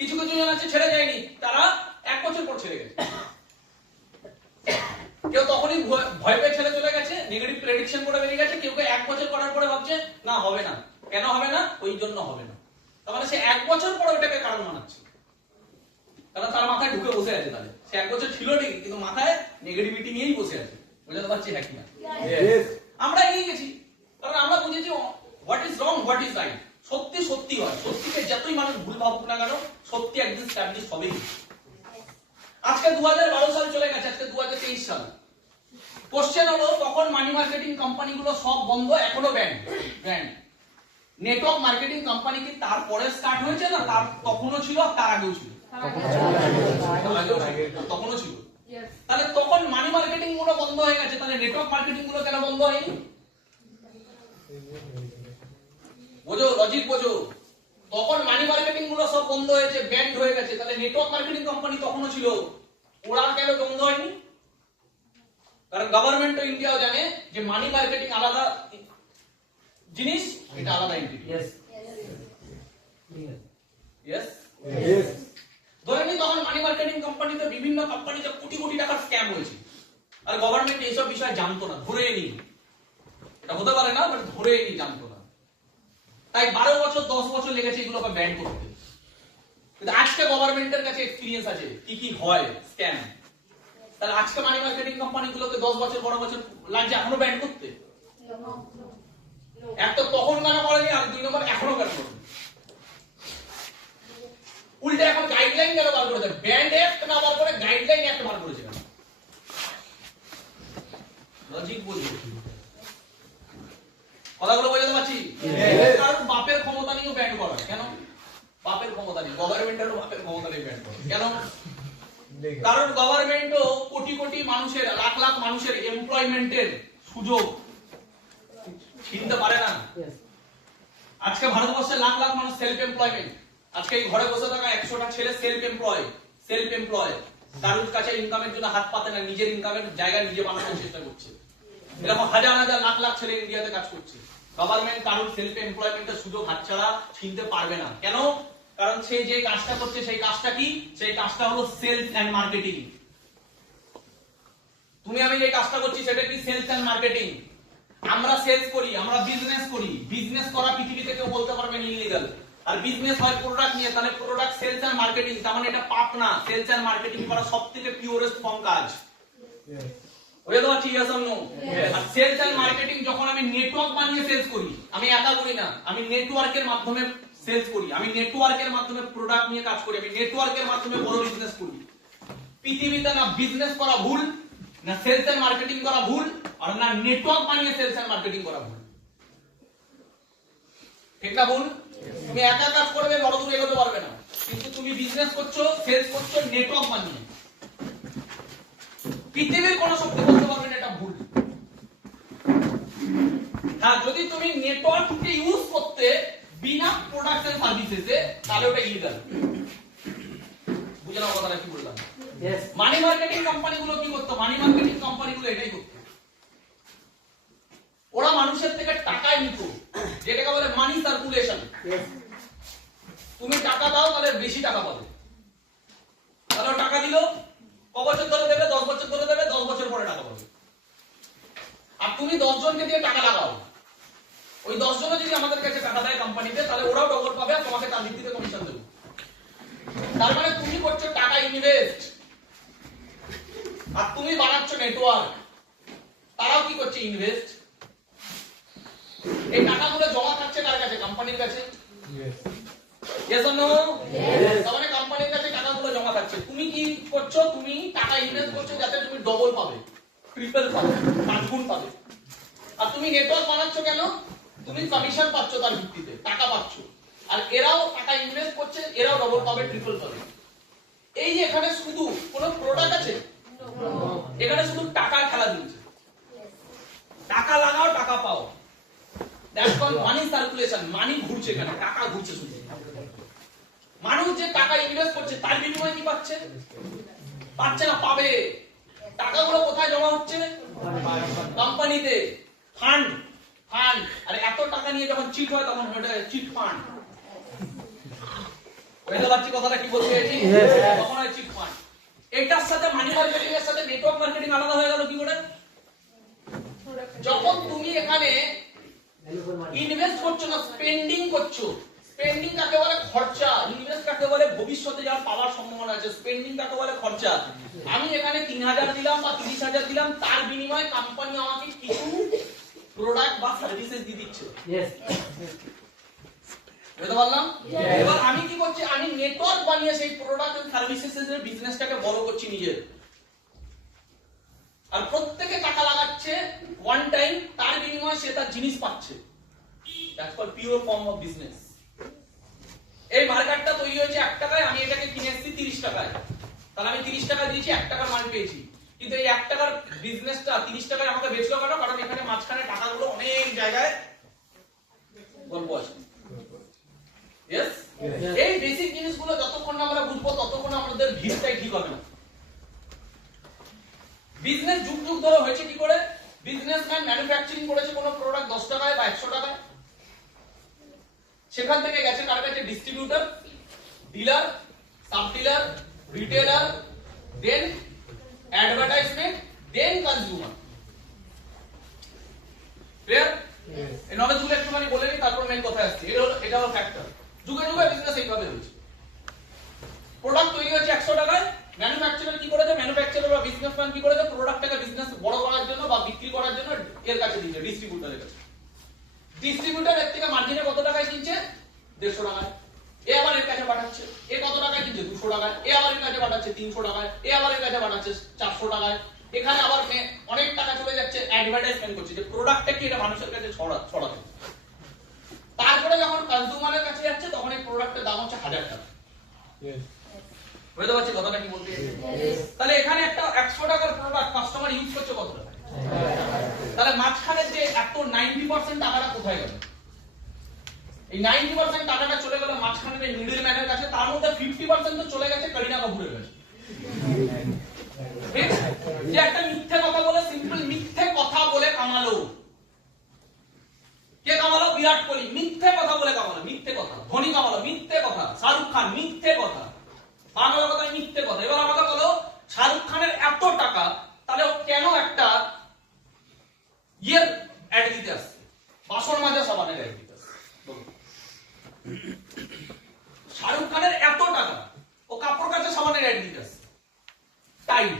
কিছু কিছু জন আছে ছেড়ে যায়নি, তারা 1 বছর পর ছেড়ে গেছে। কেউ তখনই ভয় পেয়ে ছেড়ে চলে গেছে, নেগেটিভ প্রেডিকশন করে বেরিয়ে গেছে। কেউ 1 বছর করার পরে ভাবছে না হবে না। কেন হবে না? ওই জন্য হবে না। তার মানে সে 1 বছর পরে ওটাকে কারণ মানাচ্ছে, কারণ তার মাথায় ঢুকে বসে আছে। তাহলে সে 1 বছর ছিল ঠিক, কিন্তু মাথায় নেগেটিভিটি নিয়েই বসে আছে। বুঝতে পারছি হ্যাঁ কিনা? আমরা এগিয়ে গেছি, কারণ আমরা বুঝেছি what is wrong, what is right. সত্যি সত্যি হয়, সত্যিকে যতই মানুষ ভুল ভাবুক না কেন, সত্যি একদিন স্ট্যাবলিশ হবেই। আজকে 2012 সাল চলে গেছে, আজকে 2023 সাল। কোশ্চেন হলো, তখন মানি মার্কেটিং কোম্পানিগুলো সব বন্ধ, এখনো ব্যান্ড। নেটওয়ার্ক মার্কেটিং কোম্পানি কি তারপরে স্টার্ট হয়েছে না? তার তখনও ছিল, তার আগেও ছিল, তখনও ছিল। তাহলে তখন মানি মার্কেটিং গুলো বন্ধ হয়ে গেছে, তাহলে নেটওয়ার্ক মার্কেটিং গুলো কেন বন্ধ হয়নি? বোঝো, লজিক বোঝো। তখন মানি মার্কেটিং গুলো সব বন্ধ হয়েছে, ব্যান্ড হয়ে গেছে, তাহলে নেটওয়ার্ক মার্কেটিং কোম্পানি তখনও ছিল, ওরা কেন বন্ধ হয়নি? কারণ গভর্নমেন্ট অফ ইন্ডিয়াও জানে যে মানি মার্কেটিং আলাদা জিনিস, এটা আলাদা এন্টিটি। ইয়েস ধরে নি তখন মানি মার্কেটিং কোম্পানিতে, বিভিন্ন কোম্পানিতে কোটি কোটি টাকার স্ক্যাম হয়েছে, আর গভর্নমেন্ট এইসব বিষয় জানতো না, ধরে নি। এটা হতে পারে না, বাট ধরে নি, জানতো না। তাই 12 বছর 10 বছর লেগেছে এগুলোকে ব্যান করতে। কিন্তু আজকে গভর্নমেন্টের কাছে এক্সপেরিয়েন্স আছে কি কি হয় স্ক্যাম। তাহলে আজকে মানি মার্কেটিং কোম্পানিগুলোকে 10 বছর 12 বছর লাগছে এখনো ব্যান করতে? এক তো তখন কেন করেনি, আর 2 নম্বর এখনো কেন করেনি? উল্টে এখন গাইডলাইন কেন বার করেছে? ব্যান্ড অ্যাক্ট না বার করে গাইডলাইন অ্যাক্ট বার করেছে কেন? লজিক বুঝুন, কথাগুলো বুঝতে পারছি? কারণ বাপের ক্ষমতা নিয়েও ব্যান্ড করা। কেন? বাপের ক্ষমতা নেই, গভর্নমেন্টেরও বাপের ক্ষমতা নেই ব্যান্ড করা। কেন? কারণ গভর্নমেন্টও কোটি কোটি মানুষের, লাখ লাখ মানুষের এমপ্লয়মেন্টের সুযোগ ছিনতে পারে না। আজকে ভারতবর্ষে লাখ লাখ মানুষ সেলফ এমপ্লয়মেন্ট। আজকে এই ঘরে বসে থাকা 100টা ছেলে সেলফ এমপ্লয়, কারোর কাছে ইনকামের জন্য হাত পাতে না, নিজের ইনকামের জায়গা নিজে বানানোর চেষ্টা করছে। এরকম হাজার হাজার লাখ লাখ ছেলে ইন্ডিয়াতে কাজ করছে। গভর্নমেন্ট কারোর সেলফ এমপ্লয়মেন্টের সুযোগ হাতছাড়া ছিনতে পারবে না। কেন? কারণ সে যে কাজটা করছে সেই কাজটা কি? সেই কাজটা হলো সেলস এন্ড মার্কেটিং। তুমি আমি যে কাজটা করছি সেটা কি? Sales and marketing. আমরা সেলস করি, আমরা বিজনেস করি। বিজনেস করা পৃথিবীতে কেউ বলতে পারবে না ইলিগাল। আর বিজনেস হয় প্রোডাক্ট নিয়ে, তাহলে প্রোডাক্ট সেলস এন্ড মার্কেটিং, তার মানে এটা পাপ না। সেলস এন্ড মার্কেটিং করা সবথেকে পিওরেস্ট ফর্ম কাজ। বুঝতে পারছি? Yes or no? আর সেলস এন্ড মার্কেটিং যখন আমি নেটওয়ার্ক বানিয়ে সেলস করি, আমি একা করি না, আমি নেটওয়ার্কের মাধ্যমে সেলস করি, আমি নেটওয়ার্কের মাধ্যমে প্রোডাক্ট নিয়ে কাজ করি, আমি নেটওয়ার্কের মাধ্যমে বড় বিজনেস করি। পৃথিবীতে না বিজনেস করা ভুল, না সেলস এন্ড মার্কেটিং করা ভুল, আর না নেটওয়ার্ক বানিয়ে সেলস এন্ড মার্কেটিং করা ভুল। ঠিক না ভুল? তুমি একা কাজ করবে, বড় দূর এগোতে পারবে না। কিন্তু তুমি বিজনেস করছো, সেলস করছো নেটওয়ার্ক বানিয়ে, পৃথিবীর কোন শক্তি বলতে পারবে না এটা ভুল। হ্যাঁ, যদি তুমি নেটওয়ার্ককে ইউজ করতে বিনা প্রোডাক্ট এন্ড সার্ভিসেসে, তাহলে ওটা ইলিগাল। বুঝে নাও কথাটা কি বললাম। মানি মার্কেটিং কোম্পানিগুলো কি করতো? মানি মার্কেটিং কোম্পানিগুলো এটাই করতো, ওরা মানুষের থেকে টাকাই নিত, যেটাকে বলে মানি সার্কুলেশন। তুমি টাকা দাও তাহলে বেশি টাকা পাবে, তাহলে টাকা দিল, ক বছর ধরে দেবে? 10 বছর ধরে দেবে, 10 বছর পরে টাকা পাবে। আর তুমি 10 জনকে দিয়ে টাকা লাগাও, ওই 10 জনও যদি আমাদের কাছে টাকা দেয় কোম্পানিতে, তাহলে ওরাও ডবল পাবে আর তোমাকে তার ভিত্তিতে কমিশন দেবে। তার মানে তুমি করছো টাকা ইনভেস্ট, আর তুমি বানাচ্ছ নেটওয়ার্ক, তারাও কি করছে? ইনভেস্ট। এই টাকাগুলো জমা থাকছে কার কাছে? কোম্পানির কাছে। Yes or no? তার মানে কোম্পানির কাছে টাকাগুলো জমা থাকছে। তুমি কি করছো? তুমি টাকা ইনভেস্ট করছো যাতে তুমি ডবল পাবে, ট্রিপল পাবে, 5 গুণ পাবে। আর তুমি নেটওয়ার্ক বানাচ্ছ কেন? তুমি কমিশন পাচ্ছ, তার ভিত্তিতে টাকা পাচ্ছ। আর এরাও টাকা ইনভেস্ট করছে, এরাও ডবল পাবে, ট্রিপল পাবে। এই যে এখানে শুধু কোনো প্রোডাক্ট আছে? এখানে শুধু টাকার খেলা চলছে। টাকা লাগাও, টাকা পাও। That's called money circulation. Money ঘুরছে, এখানে টাকা ঘুরছে শুধু। মানুষ যে টাকা ইনভেস্ট করছে তার বিনিময়ে কি পাচ্ছে? পাচ্ছে না, পাবে। টাকাগুলো কোথায় জমা হচ্ছে? কোম্পানিতে। Fund, fund. আর এত টাকা নিয়ে যখন চিট হয় তখন ওটা চিট ফান্ড। বুঝতে পারছি কথাটা কি বলতে চাইছি? তখন হয় চিট ফান্ড। এটার সাথে মানি মার্কেটিং এর সাথে নেটওয়ার্ক মার্কেটিং আলাদা হয়ে গেল কি করে? যখন তুমি এখানে ইনভেস্ট করছো না, স্পেন্ডিং করছো। স্পেন্ডিং কাকে বলে? খরচা। ইনভেস্ট কাকে বলে? ভবিষ্যতে যার পাওয়ার সম্ভাবনা আছে। স্পেন্ডিং কাকে বলে? খরচা। আমি এখানে 3000 দিলাম বা 30000 দিলাম, তার বিনিময়ে কোম্পানি আমাকে কিছু প্রোডাক্ট বা সার্ভিসেস দিয়ে দিচ্ছে। বুঝতে পারলাম? এবার আমি কি করছি? আমি নেটওয়ার্ক বানিয়ে সেই প্রোডাক্ট এন্ড সার্ভিসেস এর বিজনেসটাকে বড় করছি নিজের। আর প্রত্যেকে টাকা লাগাচ্ছে ওয়ান টাইম, তার বিনিময়ে সে তার জিনিস পাচ্ছে। That's called pure form of business. এই মার্কেটটা তৈরি হয়েছে 1 টাকায়, আমি এটাকে কিনে এসেছি 30 টাকায়। তাহলে আমি 30 টাকা দিয়েছি, 1 টাকার মাল পেয়েছি। কিন্তু এই 1 টাকার বিজনেসটা 30 টাকায় আমাকে বেচলো কেন? কারণ এখানে মাঝখানে টাকাগুলো অনেক জায়গায় গল্প আছে। ইয়েস? এই বেসিক জিনিসগুলো যতক্ষণ না আমরা বুঝবো ততক্ষণ আমাদের ভিতটাই ঠিক হবে না। বিজনেস যুগ যুগ ধরে হয়েছে কি করে? বিজনেসম্যান ম্যানুফ্যাকচারিং করেছে কোনো প্রোডাক্ট 10 টাকায় বা 100 টাকায়, সেখান থেকে গেছে কার কাছে? Distributor, dealer, sub dealer, retailer, then advertisement, then consumer. Clear? এই নলেজ গুলো একটুখানি বলে নিই, তারপর মেইন কথায় আসছি। এটা হলো ফ্যাক্টর। যুগে যুগে বিজনেস এইভাবে হয়েছে। প্রোডাক্ট তৈরি হয়েছে 100 টাকায়, ম্যানুফ্যাকচারার কি করেছে? ম্যানুফ্যাকচারার বা বিজনেসম্যান কি করেছে? প্রোডাক্টটাকে বিজনেস বড় করার জন্য বা বিক্রি করার জন্য এর কাছে দিয়েছে, ডিস্ট্রিবিউটরের কাছে। ডিস্ট্রিবিউটর এর থেকে মার্জিনে কত টাকায় কিনছে? 150 টাকায়। এ আবার এর কাছে পাঠাচ্ছে। এ কত টাকায় কিনছে? 200 টাকায়। এ আবার এর কাছে পাঠাচ্ছে 300 টাকায়। এ আবার এর কাছে পাঠাচ্ছে 400 টাকায়। এখানে আবার অনেক টাকা চলে যাচ্ছে অ্যাডভার্টাইজমেন্ট করছে, যে প্রোডাক্টটা কি এটা মানুষের কাছে ছড়াতে। তারপরে যখন কনজিউমারের কাছে যাচ্ছে তখন এই প্রোডাক্টের দাম হচ্ছে 1000 টাকা। বুঝতে পারছি কথাটা কি বলতে? তাহলে এখানে একটা 100 টাকার প্রোডাক্ট কাস্টমার ইউজ করছে কত টাকা? তাহলে মাঝখানে যে এত 90% টাকাটা কোথায় গেল? এই 90% টাকাটা চলে গেল মাঝখানে যে মিডল ম্যানের কাছে, তার মধ্যে 50% তো চলে গেছে করিনা কাপুরের কাছে। ঠিক? যে একটা মিথ্যে কথা বলে, সিম্পল মিথ্যে কথা বলে কামালো। কে কামালো? বিরাট কোহলি। মিথ্যে কথা বলে কামালো, মিথ্যে কথা। ধোনি কামালো, মিথ্যে কথা। শাহরুখ খান, মিথ্যে কথা। বাংলা কথায় মিথ্যে কথা। এবার আমাকে বলো, শাহরুখ খানের এত টাকা, তাহলে ও কেন একটা অ্যাড দিতে আসছে? বাসন মাজা সাবানের অ্যাড দিতে আসছে। শাহরুখ খানের এত টাকা, ও কাপড় কাচা সাবানের অ্যাড দিতে আসছে। টাইড।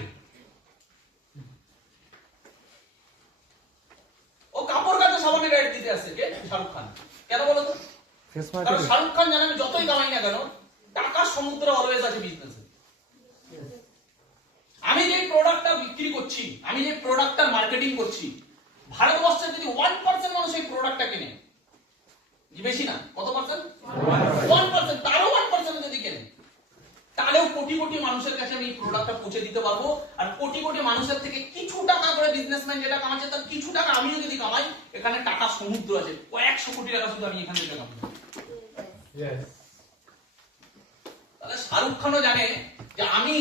ও কাপড় কাচা সাবানের অ্যাড দিতে আসছে কে? শাহরুখ খান। কেন বলো তো? কারণ শাহরুখ খান জানে আমি যতই কামাই না কেন, টাকার সমুদ্র অলওয়েজ আছে বিজনেসে। আমি যে প্রোডাক্টটা বিক্রি করছি, আমি যে প্রোডাক্টটা মার্কেটিং করছি, ভারতবর্ষে যদি 1% মানুষ এই প্রোডাক্টটা কেনে, বেশি না, কত পার্সেন্ট? 1%। তারও 1% যদি কেনে, তাহলেও কোটি কোটি মানুষের কাছে আমি এই প্রোডাক্টটা পৌঁছে দিতে পারবো। আর কোটি কোটি মানুষের থেকে কিছু টাকা করে বিজনেসম্যান যেটা কামাচ্ছে, তার কিছু টাকা আমিও যদি কামাই, এখানে এখানে টাকা সমুদ্র আছে, কয়েকশো কোটি টাকা শুধু আমি এখান থেকে কামাবো। তাহলে শাহরুখ খানও জানে যে আমি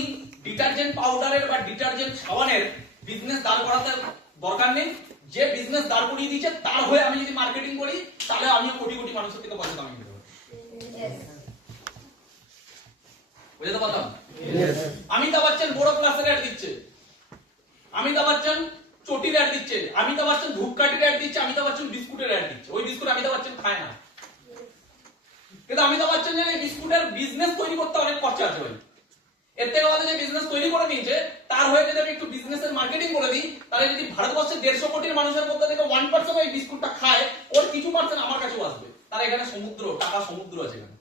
ডিটারজেন্ট পাউডারের বা ডিটারজেন্ট সাবানের বিজনেস দাঁড় করাতে দরকার নেই, যে বিজনেস দাঁড় করিয়ে দিয়েছে তার হয়ে আমি যদি মার্কেটিং করি তাহলে আমিও কোটি কোটি মানুষের থেকে পয়সা কামিয়ে দেবো। বুঝতে পারলাম? অমিতাভ বচ্চন বড় ক্লাসের অ্যাড দিচ্ছে, অমিতাভ বচ্চন চটির অ্যাড দিচ্ছে, অমিতাভ বচ্চন ধূপকাঠির অ্যাড দিচ্ছে, অমিতাভ বচ্চন বিস্কুটের অ্যাড দিচ্ছে। ওই বিস্কুট অমিতাভ বচ্চন খায় না, কিন্তু অমিতাভ বচ্চন জানে বিস্কুটের বিজনেস তৈরি করতে অনেক খরচা আছে ভাই। এর থেকে আমাদের যে বিজনেস তৈরি করে নিয়েছে তার হয়ে যদি আমি একটু বিজনেসের মার্কেটিং করে দিই, তাহলে যদি ভারতবর্ষের 150 কোটির মানুষের মধ্যে থেকে 1% ওই বিস্কুটটা খায়, ওর কিছু পার্সেন্ট আমার কাছেও আসবে। তার এখানে সমুদ্র, টাকা সমুদ্র আছে এখানে।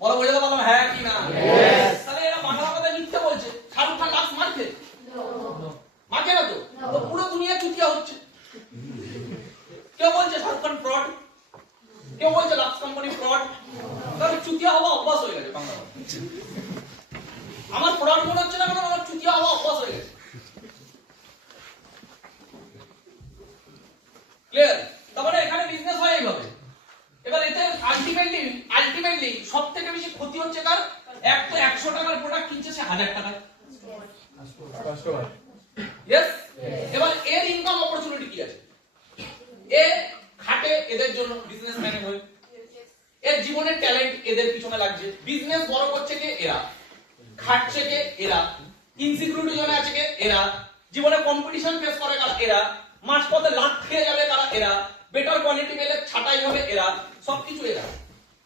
বলো বুঝতে পারলাম? হ্যাঁ কি না? তাহলে এরা বাংলা কথা মিথ্যা বলছে। শাহরুখ খান লাক্স মারছে, মারছে না তো? তো পুরো দুনিয়া চুতিয়া হচ্ছে। কেউ বলছে শাহরুখ খান ফ্রড, কেউ বলছে লাক্স কোম্পানি ফ্রড। তাহলে চুতিয়া হওয়া অভ্যাস হয়ে গেছে বাংলা। আমার ফ্রড মনে হচ্ছে না, কারণ আমার চুতিয়া হওয়া অভ্যাস হয়ে গেছে। ক্লিয়ার? তারপরে এখানে বিজনেস হয় এইভাবে। এবার এতে আলটিমেটলি সব থেকে বেশি ক্ষতি হচ্ছে কার? এক তো 100 টাকার প্রোডাক্ট কিনছে সে 1000 টাকায়। यस। এবার এর ইনকাম অপরচুনিটি কি আছে? এ খাটে এদের জন্য, বিজনেসম্যান হয়ে এর জীবনের ট্যালেন্ট এদের পিছনে লাগছে। বিজনেস বড় করছে কে? এরা। খাটছে কে? এরা। ইনসিকিউরিটি জোনে আছে কে? এরা। জীবনে কম্পিটিশন ফেস করে কারা? এরা। মাঝপথে লাখ খেয়ে যাবে কারা? এরা। বেটার কোয়ালিটি পেলে ছাঁটাই হবে এরা। সবকিছু এরা।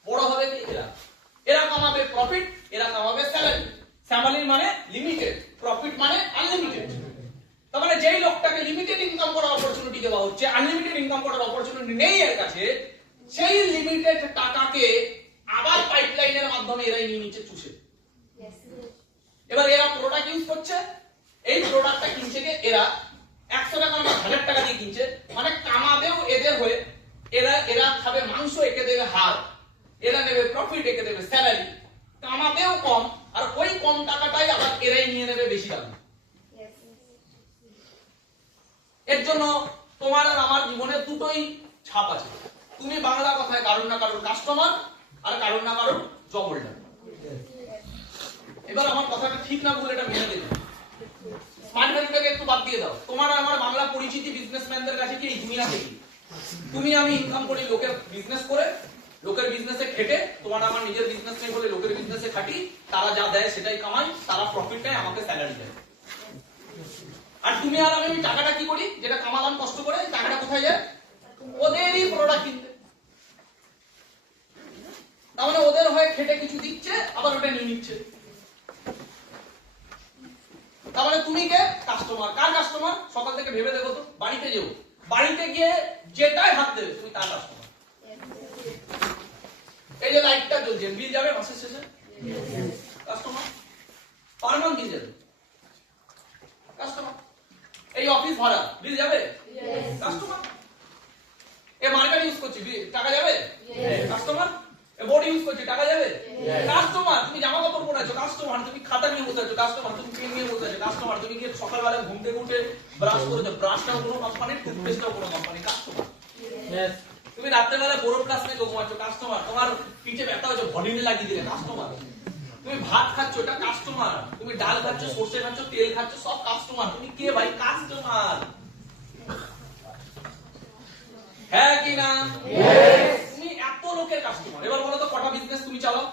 বড় হবে কি? এরা। এরা কামাবে প্রফিট, এরা কামাবে স্যালারি। স্যালারি মানে লিমিটেড, প্রফিট মানে আনলিমিটেড। তার মানে যেই লোকটাকে লিমিটেড ইনকাম করার অপরচুনিটি দেওয়া হচ্ছে, আনলিমিটেড ইনকাম করার অপরচুনিটি নেই এর কাছে, সেই লিমিটেড টাকাকে আবার পাইপলাইনের মাধ্যমে এরাই নিয়ে নিচ্ছে চুষে। এবার এরা প্রোডাক্ট ইউজ করছে, এই প্রোডাক্টটা কিনছে কে? এরা। 100 টাকা না 1000 টাকা দিয়ে কিনছে, মানে কামাবেও এদের হয়ে। এরা খাবে মাংস, একে দেবে হাড়। এরা নেবে প্রফিট, একে দেবে স্যালারি। কামাবেও কম, আর ওই কম টাকাটাই আবার এরাই নিয়ে নেবে বেশি দামে। এর জন্য তোমার আর আমার জীবনে দুটোই ছাপ আছে। তুমি বাংলা কথায় কারণ না কারণ কাস্টমার, আর কারণ না কারণ জব হোল্ডার। এবার আমার কথাটা ঠিক না বলে এটা মেনে দেবে। স্মার্ট ভ্যালুটাকে একটু বাদ দিয়ে দাও। তোমার আর আমার বাংলা পরিচিতি বিজনেসম্যানদের কাছে কি এই দুনিয়া থেকে? তুমি আমি ইনকাম করি লোকের বিজনেস করে, লোকের বিজনেসে খেটে। তোমার আমার নিজের বিজনেস নেই বলে লোকের বিজনেসে খাটি, তারা যা দেয় সেটাই কামাই, তারা প্রফিট নেয়, আমাকে স্যালারি দেয়। আর তুমি আর আমি টাকাটা কি করি? যেটা কামালাম কষ্ট করে, টাকাটা কোথায় যায়? ওদেরই প্রোডাক্ট কিনতে। তার মানে ওদের হয়ে খেটে কিছু দিচ্ছে, আবার ওটা নিয়ে নিচ্ছে। তার মানে তুমি কে? কাস্টমার। কার কাস্টমার? সকাল থেকে ভেবে দেখো তো, বাড়িতে যেও, বাড়িতে গিয়ে যেটাই হাত দেবে তুমি তার কাস্টমার। এই যে লাইটটা জ্বলছে, বিল যাবে মাসের শেষে, কাস্টমার। পার মান্থ বিল যাবে, কাস্টমার। এই অফিস ভাড়া বিল যাবে, কাস্টমার। এই মার্কেট ইউজ করছি, টাকা যাবে, কাস্টমার। এই বোর্ড ইউজ করছি, টাকা যাবে, কাস্টমার। তুমি জামা কাপড় পরে আছো, কাস্টমার। তুমি খাতা নিয়ে বসে আছো, কাস্টমার। তুমি পেন নিয়ে বসে আছো, কাস্টমার। তুমি গিয়ে সকালবেলা ঘুম থেকে উঠে ব্রাশ করেছো, ব্রাশটাও কোনো কোম্পানি, টুথপেস্টটাও কোনো কোম্পানি, কাস্টমার। তুমি রাত্রেবেলা বোরো প্লাস নিয়ে ঘুমাচ্ছো, কাস্টমার। তোমার পিঠে ব্যথা হয়েছে, ভলিনে লাগিয়ে দিলে, কাস্টমার। তুমি ভাত খাচ্ছ, এটা কাস্টমার। তুমি ডাল খাচ্ছ, সরষে খাচ্ছ, তেল খাচ্ছ, সব কাস্টমার। তুমি কে ভাই? কাস্টমার। হ্যাঁ কি না? তুমি এত লোকের কাস্টমার। এবার বলো তো কটা বিজনেস তুমি চালাও?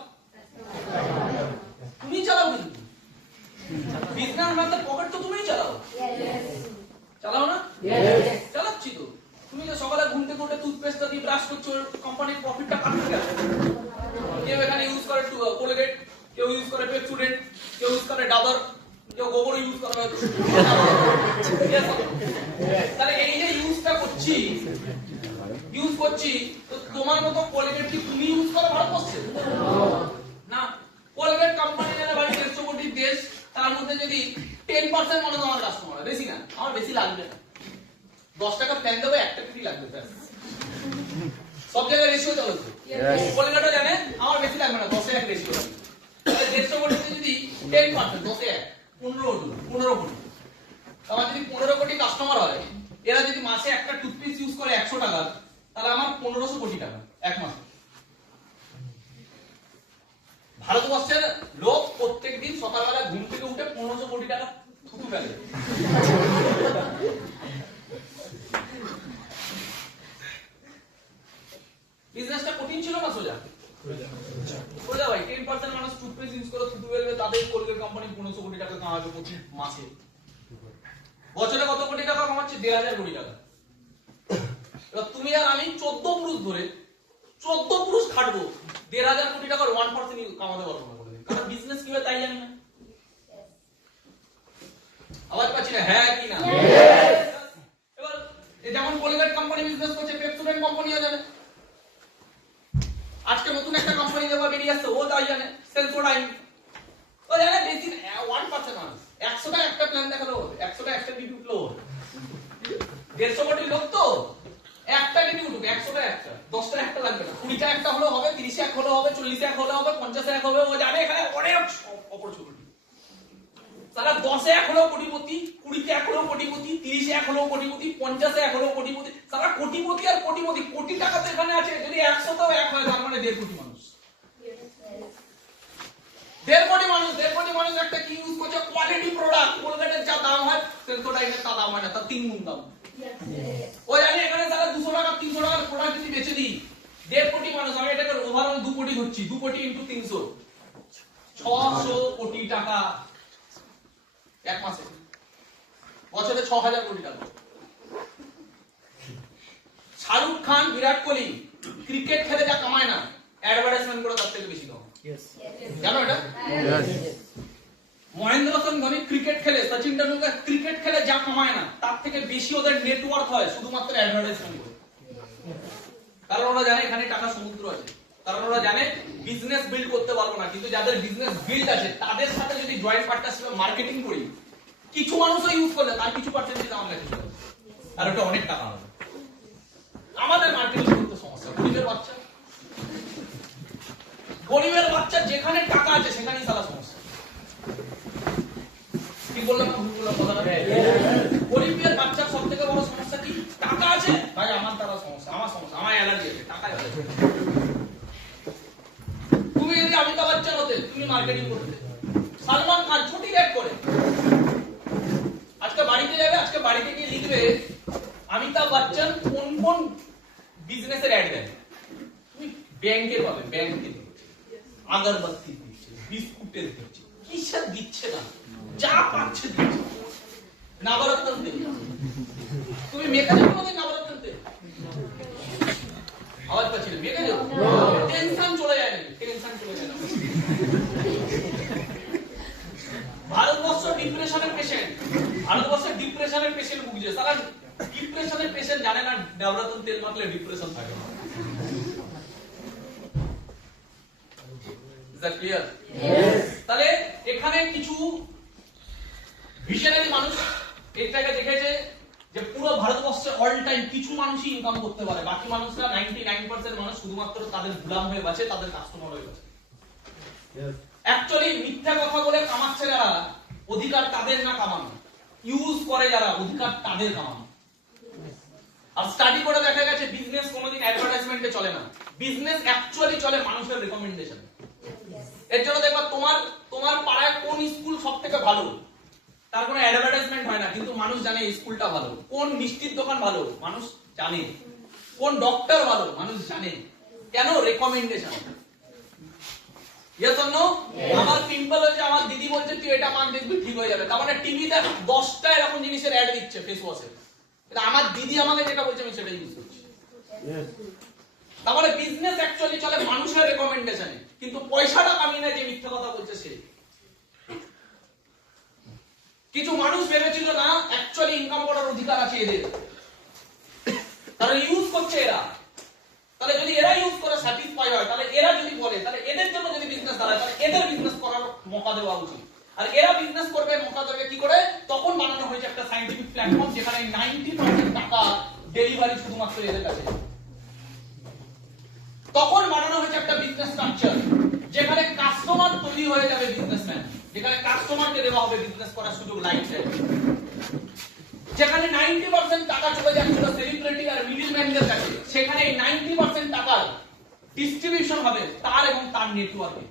তুমি চালাও, কিন্তু বিজনেস ম্যানদের পকেট তো তুমিই চালাও। চালাও না? চালাচ্ছি তো। তুমি যে সকালে ঘুম থেকে উঠে টুথপেস্টটা দিয়ে ব্রাশ করছো, কোম্পানির প্রফিটটা কাটতে গেছে। কেউ এখানে ইউজ করে কোলগেট, কেউ ইউজ করে পেপসুডেন্ট, কেউ ইউজ করে ডাবর, কেউ গোবর ইউজ করে। তাহলে এই যে ইউজটা ইউজ করছি, তো তোমার মতো কোলগেট কি তুমি ইউজ করো ভারতবর্ষে? না। কোলগেট কোম্পানি জানে ভাই 150 কোটির দেশ, তার মধ্যে যদি 10% মনে হয় আমার কাস্টমার, বেশি না, আমার বেশি লাগবে না। 10 টাকা প্ল্যান দেবো, 1 টাকা ফ্রি লাগবে। সব জায়গায় রেশিও চলছে। কোলগেটও জানে আমার বেশি লাগবে না, 10 এ 1 রেশিও লাগবে। 150 কোটিতে যদি 10%, 10 এ 1, 15 কোটি। আমার যদি 15 কোটি কাস্টমার হয়, এরা যদি মাসে একটা টুথপেস্ট ইউজ করে 100 টাকা, তাহলে আমার 1500 কোটি টাকা এক মাসে। ভারতবর্ষের লোক প্রত্যেকদিন সকালবেলা ঘুম থেকে উঠে 1500 কোটি টাকা থুতু ফেলে। বিজনেসটা কঠিন ছিল না সোজা? সোজা ভাই। 10% মানুষ টুথপেস্ট ইউজ করে থুতু ফেলবে, তাদের কোলগেট কোম্পানি 1500 কোটি টাকা কামাবে প্রতি মাসে। বছরে কত কোটি টাকা কামাচ্ছে? 1000 কোটি টাকা। এবার তুমি আর আমি 14 পুরুষ ধরে 14 পুরুষ খাটবো, 1500 কোটি টাকার 1% কামাতে পারবো না কোনোদিন। কারণ বিজনেস কি হয় তাই জানি না। আওয়াজ পাচ্ছি না? হ্যাঁ কি না? এবার যেমন কোলগেট কোম্পানি বিজনেস করছে, পেপসোডেন্ট কোম্পানিও জানে। আজকে নতুন একটা কোম্পানি যেটা বেরিয়ে আসছে, ও তাই জানে। সেন্সোডাইন ও জানে। বেশি 1% মানুষ 100 টাকা একটা প্ল্যান দেখালো, 100 টাকা একটা ডিউটি উঠলো। 150 কোটি লোক তো একটা ডিউটি উঠবে, 100 টাকা একটা, 10 টাকা একটা লাগবে না। 20 টাকা একটা হলো হবে, 30 এক হলো হবে, 40 এক হলো হবে, 50 এক হবে। ও জানে এখানে অনেক অপরচুনিটি। সারা 10 এক হলো কোটিপতি, 20 এক হলো কোটিপতি, 30 এক হলো কোটিপতি, 50 এক হলো কোটিপতি। সারা কোটিপতি আর কোটিপতি, কোটি টাকা তো এখানে আছে। যদি 100 টাও এক হয়, তার মানে 1.5 কোটি মানুষ। 1.5 কোটি মানুষ, 1.5 কোটি মানুষ একটা কি ইউজ করছে? Quality product. কোলগেটের যা দাম হয় সেন্সোডাইনের তা দাম হয় না, তার 3 গুণ দাম। ও জানে এখানে সারা 200 টাকা 300 টাকার প্রোডাক্ট যদি বেচে দিই, 1.5 কোটি মানুষ, আমি এটাকে ওভারঅল 2 কোটি ধরছি, 2 কোটি ইনটু 300, 600 কোটি টাকা এক মাসে। বছরে 6000 কোটি টাকা। শাহরুখ খান, বিরাট কোহলি ক্রিকেট খেলে যা কামায় না, অ্যাডভার্টাইজমেন্ট করে তার থেকে বেশি কামায়। জানো এটা? মহেন্দ্র সিং ধোনি ক্রিকেট খেলে, সচিন টেন্ডুলকার ক্রিকেট খেলে যা কামায় না, তার থেকে বেশি ওদের নেটওয়ার্ক হয় শুধুমাত্র অ্যাডভার্টাইজমেন্ট করে। কারণ ওরা জানে এখানে টাকা সমুদ্র আছে। কারণ ওরা জানে বিজনেস বিল্ড করতে পারবো না, কিন্তু যাদের বিজনেস বিল্ড আছে তাদের সাথে যদি জয়েন্ট পার্টনারশিপে মার্কেটিং করি, কিছু মানুষও ইউজ করলে তার কিছু পার্সেন্টেজ আমরা দিতে পারবো, আর ওটা অনেক টাকা হবে। আমাদের মার্কেটিং করতে সমস্যা। গরিবের বাচ্চা যেখানে টাকা আছে সেখানেই সারা সমস্যা। কি বললাম না? ভুল বললাম কথাটা? গরিবের বাচ্চার সবথেকে বড় সমস্যা কি? টাকা আছে ভাই, আমার তারা সমস্যা, আমার সমস্যা, আমার অ্যালার্জি আছে, টাকা আছে। তুমি যদি অমিতাভ বচ্চন হতে, তুমি মার্কেটিং করতে। সালমান খান ছুটি রেট করে, আজকে বাড়িতে যাবে, আজকে বাড়িতে গিয়ে লিখবে অমিতাভ বচ্চন কোন কোন বিজনেসের অ্যাড দেয়। তুমি ব্যাংকে পাবে, ব্যাংকে আগরবাতি দিচ্ছে, বিস্কুটের দিচ্ছে, কিসের দিচ্ছে না, যা পাচ্ছে দিচ্ছে। নবরত্ন দিচ্ছে। তুমি মেখে যাবে কোনদিন নবরত্ন দিতে? আওয়াজ পাচ্ছি না? মেখে যাবে, টেনশন চলে যায় না, টেনশন চলে যায় না। ভারতবর্ষ ডিপ্রেশনের পেশেন্ট, ভারতবর্ষের ডিপ্রেশনের পেশেন্ট ভুগছে। সারা ডিপ্রেশনের পেশেন্ট জানে না নবরত্ন তেল মাখলে ডিপ্রেশন থাকে না। ক্লিয়ার? তাহলে এখানে কিছু ভিশনারি মানুষ এটাকে দেখেছে যে পুরো ভারতবর্ষে অল টাইম কিছু মানুষই ইনকাম করতে পারে, বাকি মানুষরা 99% মানুষ শুধুমাত্র তাদের গোলাম হয়ে বাঁচে, তাদের কাস্টমার হয়ে বাঁচে। অ্যাকচুয়ালি মিথ্যা কথা বলে কামাচ্ছে যারা, অধিকার তাদের না কামানো। ইউজ করে যারা, অধিকার তাদের কামানো। আর স্টাডি করে দেখা গেছে বিজনেস কোনোদিন অ্যাডভার্টাইজমেন্টে চলে না, বিজনেস অ্যাকচুয়ালি চলে মানুষের রেকমেন্ডেশন। এর জন্য দেখবা তোমার পাড়ায় কোন স্কুল সবথেকে ভালো, তার কোনো অ্যাডভার্টাইজমেন্ট হয় না, কিন্তু মানুষ জানে এই স্কুলটা ভালো। কোন মিষ্টির দোকান ভালো, মানুষ জানে। কোন ডক্টর ভালো, মানুষ জানে। কেন? রেকমেন্ডেশন। Yes or no? আমার পিম্পল হয়েছে, আমার দিদি বলছে তুই এটা মাখ দেখবি ঠিক হয়ে যাবে। তার মানে টিভিতে 10টা এরকম জিনিসের অ্যাড দিচ্ছে, ফেস ওয়াশের। আমার দিদি আমাকে যেটা বলছে আমি সেটাই ইউজ করছি। তার মানে বিজনেস অ্যাকচুয়ালি চলে মানুষের রেকমেন্ডেশনে, কিন্তু পয়সাটা কামিয়ে নেয় যে মিথ্যা কথা বলছে সে। কিছু মানুষ ভেবেছিল না অ্যাকচুয়ালি ইনকাম করার অধিকার আছে এদের, তারা ইউজ করছে এরা। তাহলে যদি এরা ইউজ করে স্যাটিসফাই হয়, তাহলে এরা যদি বলে, তাহলে এদের জন্য যদি বিজনেস দাঁড়ায়, তাহলে এদের বিজনেস করার মৌকা দেওয়া উচিত। আর এরা বিজনেস করবে, মৌকা দেবে কি করে? তখন বানানো হয়েছে একটা সায়েন্টিফিক প্ল্যাটফর্ম, যেখানে 90% টাকা ডেলিভারি শুধুমাত্র এদের কাছে। তখন বানানো হয়েছে একটা বিজনেস স্ট্রাকচার, যেখানে কাস্টমার তৈরি হয়ে যাবে বিজনেসম্যান, যেখানে কাস্টমারকে দেওয়া হবে বিজনেস করার সুযোগ লাইফ টাইম। যেখানে 90% টাকা চলে যাচ্ছিল সেলিব্রিটি আর মিডলম্যানদের কাছে, সেখানে এই 90% টাকার ডিস্ট্রিবিউশন হবে তার এবং তার নেটওয়ার্কে।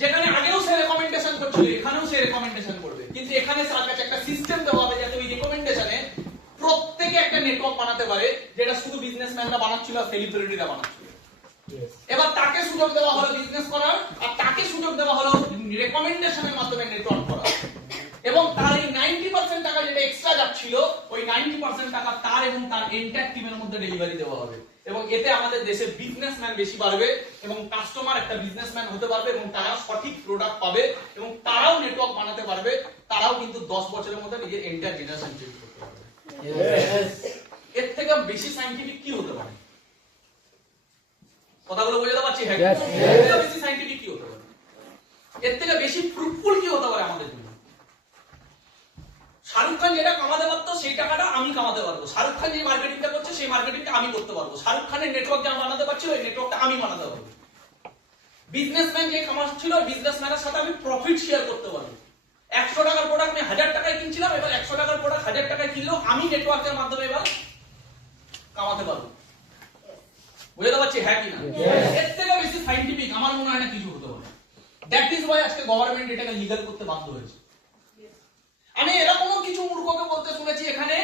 যেখানে আগেও সে রেকমেন্ডেশন করছিল, এখানেও সে রেকমেন্ডেশন করবে, কিন্তু এখানে তার কাছে একটা সিস্টেম দেওয়া হবে যাতে ওই রেকমেন্ডেশনে প্রত্যেকে একটা নেটওয়ার্ক বানাতে পারে, যেটা শুধু বিজনেসম্যানরা বানাচ্ছিল আর সেলিব্রিটিরা বানাচ্ছিল। এবার তাকে সুযোগ দেওয়া হলো বিজনেস করার, আর তাকে সুযোগ দেওয়া হলো রেকমেন্ডেশনের মাধ্যমে নেটওয়ার্ক করার। এবং তার এই 90% টাকা যেটা এক্সট্রা যাচ্ছিল, ওই 90% টাকা তার এবং তার এন্টায়ার টিমের মধ্যে ডেলিভারি দেওয়া হবে। এবং এতে আমাদের দেশে বিজনেসম্যান বেশি বাড়বে এবং কাস্টমার একটা বিজনেসম্যান হতে পারবে এবং তারা সঠিক প্রোডাক্ট পাবে এবং তারাও নেটওয়ার্ক বানাতে পারবে, তারাও কিন্তু 10 বছরের মধ্যে নিজের এন্টায়ার জেনারেশন চেঞ্জ করতে পারবে। এর থেকে বেশি সায়েন্টিফিক কি হতে পারে? কথাগুলো বুঝতে পারছি? হ্যাঁ, এর থেকে বেশি সায়েন্টিফিক কি হতে পারে? এর থেকে বেশি ফ্রুটফুল কি হতে পারে আমাদের জন্য? শাহরুখ খান যেটা কামাতে পারতো সেই টাকাটা আমি কামাতে পারবো। শাহরুখ খান যে মার্কেটিংটা করছে সেই মার্কেটিংটা আমি করতে পারবো। শাহরুখ খানের নেটওয়ার্ক যা বানাতে পারছি ওই নেটওয়ার্কটা আমি বানাতে পারবো। বিজনেসম্যান যে কামাচ্ছিল বিজনেসম্যানের সাথে আমি প্রফিট শেয়ার করতে পারবো। 100 টাকার প্রোডাক্ট আমি 1000 টাকায় কিনছিলাম, এবার 100 টাকার প্রোডাক্ট 1000 টাকায় কিনলেও আমি নেটওয়ার্কের মাধ্যমে এবার কামাতে পারবো। বুঝতে পারছি? হ্যাঁ কি না? এর থেকে বেশি সায়েন্টিফিক আমার মনে হয় না কিছু হতে পারে। দ্যাট ইজ ওয়াই আজকে গভর্নমেন্ট এটাকে লিগ্যাল করতে বাধ্য হয়েছে। আমি এরকমও কিছু মূর্খকে বলতে শুনেছি এখানে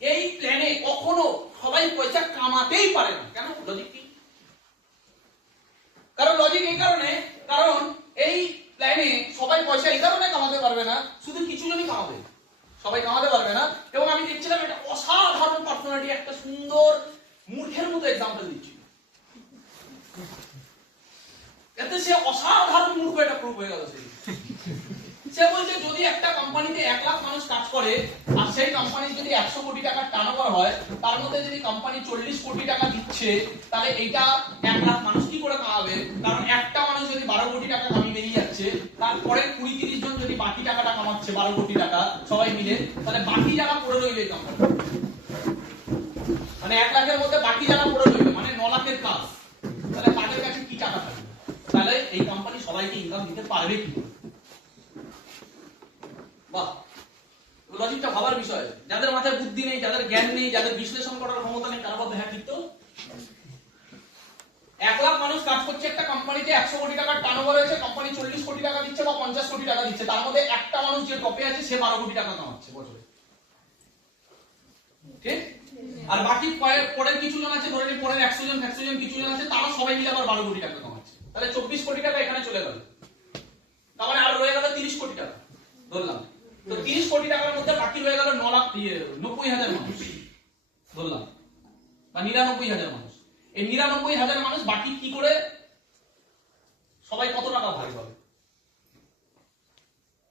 এই প্ল্যানে কখনো সবাই পয়সা কামাতেই পারে না। কেন? লজিক কি? কারণ লজিক এই কারণে, কারণ এই প্ল্যানে সবাই পয়সা এই কারণে কামাতে পারবে না, শুধু কিছু জনই কামাবে, সবাই কামাতে পারবে না। এবং আমি দেখছিলাম একটা অসাধারণ পার্সোনালিটি একটা সুন্দর মূর্খের মতো এক্সাম্পল দিচ্ছিল, এতে সে অসাধারণ মূর্খ এটা প্রুফ হয়ে গেল। সে বলছে যদি একটা কোম্পানিতে 1 লাখ মানুষ কাজ করে আর সেই কোম্পানির যদি 100 কোটি টাকার টার্নওভার হয়, তার মধ্যে যদি কোম্পানি 40 কোটি টাকা দিচ্ছে, তাহলে এইটা 1 লাখ মানুষ কি করে কামাবে? কারণ একটা মানুষ যদি 12 কোটি টাকা কামিয়ে বেরিয়ে যাচ্ছে, তারপরে 20-30 জন যদি বাকি টাকাটা কামাচ্ছে 12 কোটি টাকা সবাই মিলে, তাহলে বাকি টাকা পড়ে রইবে কোম্পানি। মানে 1 লাখের মধ্যে বাকি টাকা পড়ে রইবে, মানে 9 লাখের কাজ। তাহলে তাদের কাছে কি টাকা থাকবে? তাহলে এই কোম্পানি সবাইকে ইনকাম দিতে পারবে কি? বাহ, লজিকটা ভাবার বিষয়। যাদের মাথায় বুদ্ধি নেই, যাদের জ্ঞান নেই, যাদের বিশ্লেষণ করার ক্ষমতা নেই, তারা বলবে হ্যাঁ ঠিক তো। 1 লাখ মানুষ কাজ করছে একটা কোম্পানিতে, 100 কোটি টাকার টার্নওভার হয়েছে, কোম্পানি 40 কোটি টাকা দিচ্ছে বা 50 কোটি টাকা দিচ্ছে, তার মধ্যে একটা মানুষ যে টপে আছে সে 12 কোটি টাকা কামাচ্ছে বছরে, ঠিক? আর বাকি পরের কিছু জন আছে, ধরে নিই পরের 100 জন কিছু জন আছে, তারা সবাই মিলে আবার 12 কোটি টাকা কামাচ্ছে। তাহলে 24 কোটি টাকা এখানে চলে গেল, তার মানে আর রয়ে গেল 30 কোটি টাকা ধরলাম। তো 30 কোটি টাকার মধ্যে বাকি রয়ে গেল 90,000 মানুষ ধরলাম, বা 99,000 মানুষ। এই 99,000 মানুষ বাকি কি করে, সবাই কত টাকা ভাগ পাবে?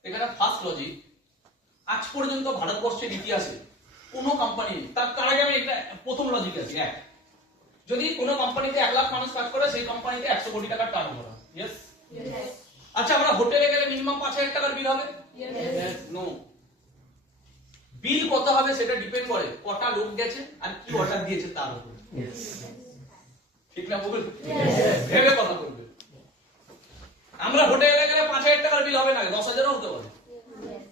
এখানে ফার্স্ট লজিক, আজ পর্যন্ত ভারতবর্ষের ইতিহাসে কোন কোম্পানি, তার আগে আমি একটা প্রথম লজিক আছে, এক, যদি কোন কোম্পানিতে 1 লাখ মানুষ কাজ করে সেই কোম্পানিতে 100 কোটি টাকার টার্নওভার হয়। ইয়েস? আচ্ছা, আমরা হোটেলে গেলে মিনিমাম 5,000 টাকার বিল হবে? নো। বিল কত হবে সেটা ডিপেন্ড করে কটা লোক গেছে আর কি অর্ডার দিয়েছে তার উপর। ঠিক না বল? ভেবে কথা বলবে। আমরা হোটেলে গেলে 5,000 টাকার বিল হবে না, 10,000ও হতে পারে,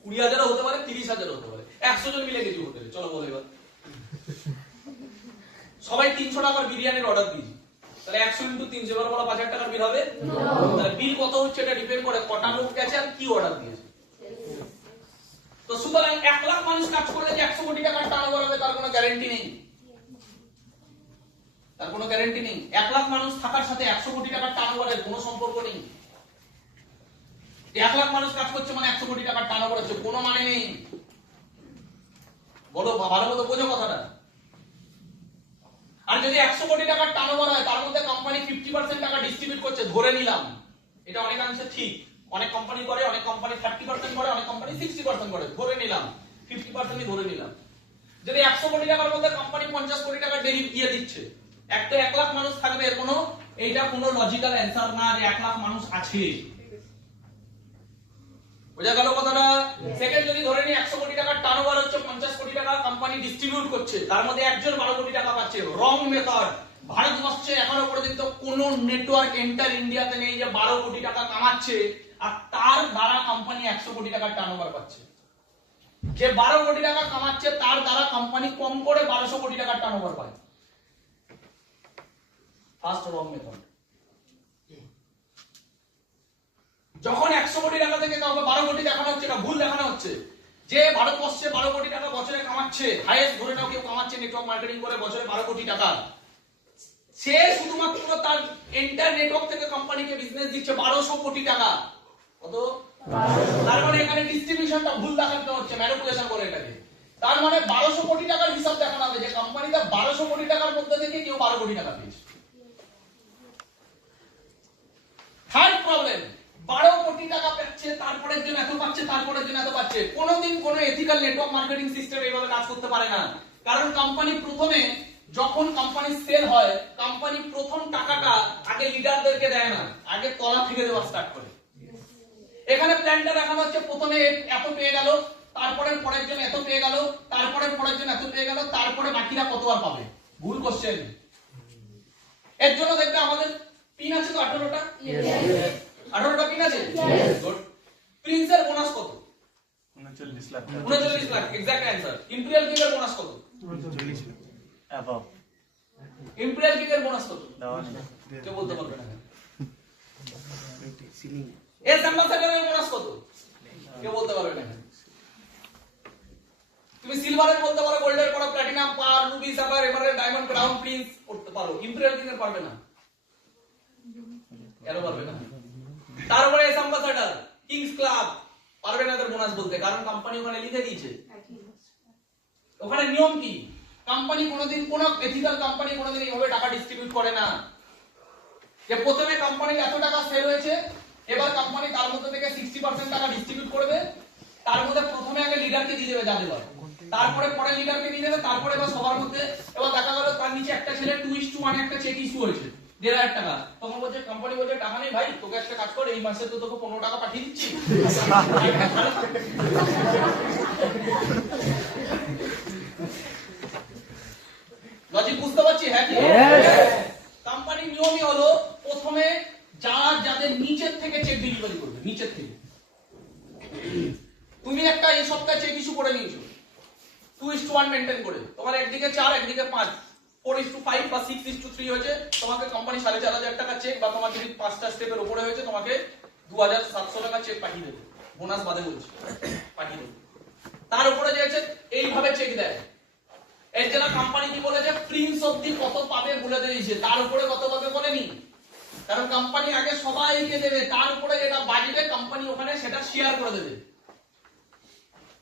20,000ও হতে পারে, 30,000ও হতে পারে। 100 জন মিলে গেছি হোটেলে, চলো বলো এবার। সবাই 300 টাকার বিরিয়ানির অর্ডার দিয়েছি, তাহলে 100 × 300 এবার বলো 5,000 টাকার বিল হবে? তাহলে বিল কত হচ্ছে এটা ডিপেন্ড করে কটা লোক গেছে আর কি অর্ডার দিয়েছে। তো সুতরাং 1 লাখ মানুষ কাজ করলে যে 100 কোটি টাকার টার্নওভার হবে তার কোনো গ্যারান্টি নেই, তার কোনো গ্যারান্টি নেই। 1 লাখ মানুষ থাকার সাথে 100 কোটি টাকার টার্নওভারের কোনো সম্পর্ক নেই। 1 লাখ মানুষ কাজ করছে মানে 100 কোটি টাকার টার্নওভার হচ্ছে, কোনো মানে নেই। বলো, ভালো মতো বোঝো কথাটা। আর যদি 100 কোটি টাকার টার্নওভার হয় তার মধ্যে কোম্পানি 50% টাকা ডিস্ট্রিবিউট করছে, ধরে নিলাম, এটা অনেকাংশে ঠিক, অনেক কোম্পানি করে, অনেক কোম্পানি 30% করে, অনেক কোম্পানি 60% করে, ধরে নিলাম 50%ই ধরে নিলাম। যদি 100 কোটি টাকার মধ্যে কোম্পানি 50 কোটি টাকা দিয়ে দিচ্ছে, একটা 1 লাখ মানুষ থাকবে, কোনো এইটা কোনো লজিক্যাল অ্যানসার না যে 1 লাখ মানুষ আছে। বোঝা গেল কথাটা? সেকেন্ড, যদি ধরে নি 100 কোটি টাকার টার্নওভার হচ্ছে, 50 কোটি টাকা কোম্পানি ডিস্ট্রিবিউট করছে, তার মধ্যে একজন 12 কোটি টাকা পাচ্ছে। রং মেথড। ভারতবর্ষে এখনো পর্যন্ত কোন নেটওয়ার্ক এন্টার ইন্ডিয়াতে নেই যে 12 কোটি টাকা কামাচ্ছে আর তার দ্বারা কোম্পানি 100 কোটি টাকার টার্নওভার পাচ্ছে। যে 12 কোটি টাকা কামাচ্ছে তার দ্বারা কোম্পানি কম করে 1200 কোটি টাকার টার্নওভার পায়। ফার্স্ট রং মেথড। যখন 100 কোটি টাকা থেকে কাউকে 12 কোটি দেখানো হচ্ছে, এটা ভুল দেখানো হচ্ছে। যে ভারতবর্ষে 12 কোটি টাকা বছরে কামাচ্ছে, হাইয়েস্ট ধরে নাও কেউ কামাচ্ছে নেটওয়ার্ক মার্কেটিং করে বছরে 12 কোটি টাকা, সে শুধুমাত্র তার এন্টার নেটওয়ার্ক থেকে কোম্পানিকে বিজনেস দিচ্ছে 1200 কোটি টাকা। কত? তার মানে এখানে ডিস্ট্রিবিউশনটা ভুল দেখানো হচ্ছে, ম্যানিপুলেশন করে এটাকে। তার মানে 1200 কোটি টাকার হিসাব দেখানো হবে যে কোম্পানিতে 1200 কোটি টাকার মধ্যে থেকে কেউ 12 কোটি টাকা পেয়েছে। থার্ড প্রবলেম, 12 কোটি টাকা পাচ্ছে, তারপরের জন্য এত পাচ্ছে, তারপরের জন্য এত পাচ্ছে। কোনোদিন কোনো এথিক্যাল নেটওয়ার্ক মার্কেটিং সিস্টেম এইভাবে কাজ করতে পারে না। কারণ কোম্পানি প্রথমে, যখন কোম্পানি সেল হয়, কোম্পানি প্রথম টাকাটা আগে লিডারদেরকে দেয় না, আগে তলা থেকে দেওয়া স্টার্ট করে। এখানে প্ল্যানটা দেখানো হচ্ছে, প্রথমে এত পেয়ে গেল, তারপরে পরের জন্য এত পেয়ে গেল, তারপরে পরের জন্য এত পেয়ে গেল, তারপরে বাকিরা কত আর পাবে? ভুল কোশ্চেন। এর জন্য দেখবে আমাদের পিন আছে তো 18টা। 18টা পিন আছে। গুড। প্রিন্সের বোনাস কত? 39 lakh. 39 lakh, exact answer. Imperial কিংয়ের বোনাস কত? 40 লাখ অ্যাবাভ। ইম্পেরিয়াল কিংয়ের বোনাস কত? কেউ বলতে পারবে না। এস অ্যাম্বাসেডরের বোনাস কত? কেউ বলতে পারবে না। তুমি সিলভারের বলতে পারো, গোল্ডের পারো, platinum, pearl, ruby, sapphire, emerald, diamond, crown, prince করতে পারো। ইম্পেরিয়াল কিংয়ের পারবে না। কেন পারবে না? তারপরে এস অ্যাম্বাসেডর, কিংস ক্লাব পারবে না এদের বোনাস বলতে, কারণ কোম্পানি ওখানে লিখে দিয়েছে। ওখানে নিয়ম কি? কোম্পানি কোনোদিন, কোন এথিক্যাল কোম্পানি কোনোদিন এইভাবে টাকা ডিস্ট্রিবিউট করে না যে প্রথমে কোম্পানির এত টাকা সেল হয়েছে, এবার কোম্পানি তার মধ্যে থেকে 60% টাকা ডিস্ট্রিবিউট করবে, তার মধ্যে প্রথমে আগে লিডারকে দিয়ে দেবে, যা দেবার, তারপরে পরে লিডারকে দিয়ে দেবে, তারপরে এবার সবার মধ্যে। এবার দেখা গেল তার নিচে একটা ছেলে 2:1 একটা চেক ইস্যু হয়েছে 1,500 টাকা, তখন বলছে কোম্পানি বলছে টাকা নেই ভাই, তোকে একটা কাজ কর, এই মাসে তো তোকে 15 টাকা পাঠিয়ে দিচ্ছি। লজিক বুঝতে পারছি? হ্যাঁ কি? কোম্পানির নিয়মই হলো প্রথমে যাদের নিচের থেকে চেক ডেলিভারি করবে, নিচের থেকে। তুমি একটা এই সপ্তাহে চেক ইস্যু করে নিয়েছো 2:1 মেইনটেইন করে, তোমার একদিকে 4 একদিকে 5, 4:5 বা 6:3 হয়েছে, তোমাকে কোম্পানি 4,500 টাকা চেক, বা তোমার যদি 5টা স্টেপের উপরে হয়েছে তোমাকে 2,700 টাকা চেক পাঠিয়ে দেবে, বোনাস বাদে বলছি, পাঠিয়ে দেবে। তার উপরে যে আছে এইভাবে চেক দেয়। এর জন্য কোম্পানি কি বলেছে, প্রিন্স অবধি কত পাবে বলে দিয়েছে, তার উপরে কত পাবে বলেনি। কারণ কোম্পানি আগে সবাইকে দেবে, তার উপরে যেটা বাজবে কোম্পানি ওখানে সেটা শেয়ার করে দেবে।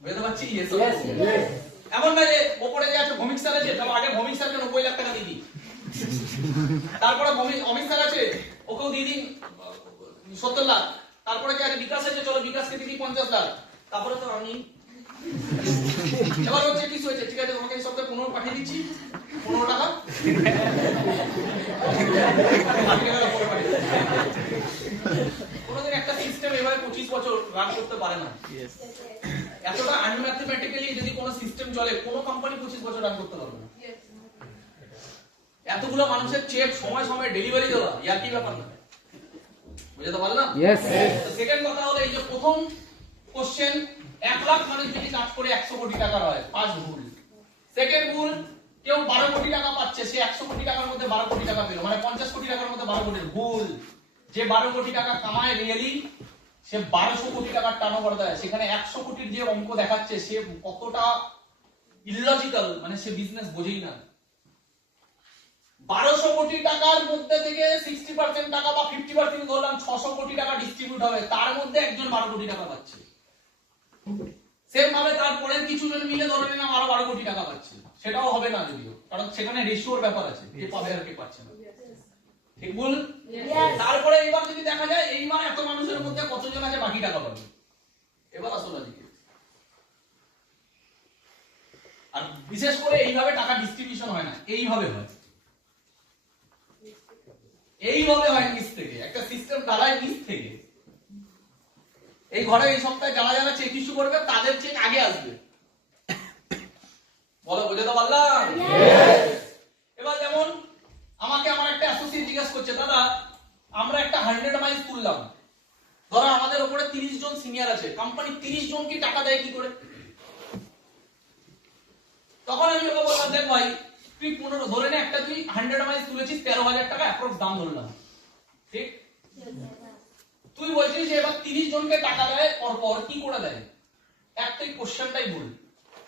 বুঝতে পারছি? এমন না যে উপরে যে আছে ভৌমিক স্যার আছে, তাহলে আগে ভৌমিক স্যারকে 90 লাখ টাকা দিয়ে দিই, তারপরে অমিত স্যার আছে ওকেও দিয়ে দিন 70 লাখ, তারপরে কি আছে বিকাশ আছে, চলো বিকাশকে দিয়ে দিই 50 লাখ, তারপরে তো আমি এবার হচ্ছে কি হয়েছে, ঠিক আছে তোমাকে এই সপ্তাহে 15 পাঠিয়ে দিচ্ছি, 15 টাকা কোনোদিন একটা সিস্টেম এভাবে 25 বছর রান করতে পারে না। এতটা আনম্যাথমেটিক্যালি যদি কোনো সিস্টেম চলে, কোনো কোম্পানি 25 বছর রান করতে পারবে না। এতগুলো মানুষের চেক সময় সময় ডেলিভারি দেওয়া, ইয়ার কি ব্যাপার না? বুঝতে পারলাম? সেকেন্ড কথা হলো, এই যে প্রথম কোশ্চেন, 1 লাখ মানুষ যদি কাজ করে 100 কোটি টাকার হয়, ফার্স্ট ভুল। সেকেন্ড ভুল, কেউ 12 কোটি টাকা পাচ্ছে, সে 100 কোটি টাকার মধ্যে 12 কোটি টাকা পেল, মানে 50 কোটি টাকার মধ্যে 12 কোটি। ভুল। যে 12 কোটি টাকা কামায় রিয়েলি, সে 1200 কোটি টাকার টার্নওভার দেয়, সেখানে 100 কোটির যে অঙ্ক দেখাচ্ছে সে কতটা ইললজিক্যাল, মানে সে বিজনেস বোঝেই না। 1200 কোটি টাকার মধ্যে থেকে 60% টাকা বা 50% ধরলাম 600 কোটি টাকা ডিস্ট্রিবিউট হবে, তার মধ্যে একজন 12 কোটি টাকা পাচ্ছে। সেম ভাবে তারপরের কিছু জন মিলে ধরে নিলাম আরো 12 কোটি টাকা পাচ্ছে, সেটাও হবে না যদিও, কারণ সেখানে রেশিওর ব্যাপার আছে, কে পাবে আর কে পাচ্ছে না। ঠিক বল? তারপরে এবার যদি দেখা যায় এই মা এত মানুষের মধ্যে কতজন আছে বাকি টাকা পাবে, এবার আসলে দিকে। আর বিশেষ করে এইভাবে টাকা ডিস্ট্রিবিউশন হয় না, এইভাবে হয়, এইভাবে হয় নিচ থেকে, একটা সিস্টেম দাঁড়ায় নিচ থেকে। এই ঘরে এই সপ্তাহে যারা যারা চেক ইস্যু করবে তাদের চেক আগে আসবে। বলো, বুঝতে পারলাম? এবার যেমন আমাকে আমার একটা অ্যাসোসিয়েট জিজ্ঞাসা করছে, দাদা আমরা একটা 100 মাইলস তুললাম, ধরো আমাদের উপরে 30 জন সিনিয়র আছে, কোম্পানি 30 জন কি টাকা দেয় কি করে? তুই 15 ধরে নে একটা তুই 100 মাইল তুলেছিস 13,000 টাকা অ্যাপ্রক্স দাম ধরলাম, ঠিক? তুই বলছিস যে এবার 30 জনকে টাকা দেয় পর কি করে দেয়? এক তুই কোশ্চেনটাই ভুল,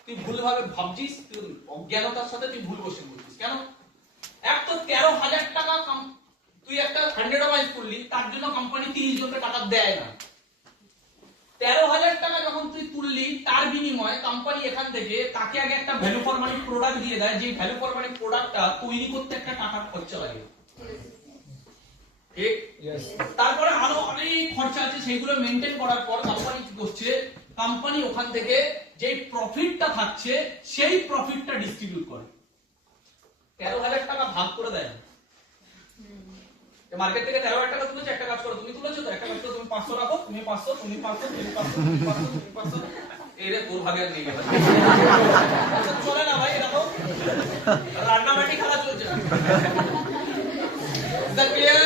তুই ভুলভাবে ভাবছিস, তুই অজ্ঞানতার সাথে তুই ভুল কোশ্চেন বলছিস। কেন? এক তো 13,000 টাকা তুই একটা 100 মাইল করলি, তার জন্য কোম্পানি 30 জনকে টাকা দেয় না। 13,000 টাকা যখন তুই তুললি, তার বিনিময়ে কোম্পানি এখান থেকে তাকে আগে একটা ভ্যালু ফর মানি প্রোডাক্ট দিয়ে দেয়, যে ভ্যালু ফর মানি প্রোডাক্টটা তৈরি করতে একটা টাকার খরচা লাগে, ঠিক? তারপরে আরো অনেক খরচা আছে, সেগুলো মেইনটেইন করার পর কোম্পানি কি করছে? কোম্পানি ওখান থেকে যে প্রফিটটা থাকছে সেই প্রফিটটা ডিস্ট্রিবিউট করে। 13,000 টাকা ভাগ করে দেয়। মার্কেট থেকে 13,000 টাকা তুলেছে, একটা কাজ করো, তুমি তুলেছো তো, একটা কাজ করো, তুমি 500 রাখো, তুমি 500, তুমি 500, তুমি 500, তুমি 500, তুমি 500, এরে তোর ভাগে আর নেই গেল। চলে না ভাই, দেখো রান্নাবাটি খেলা চলছে। Is that clear?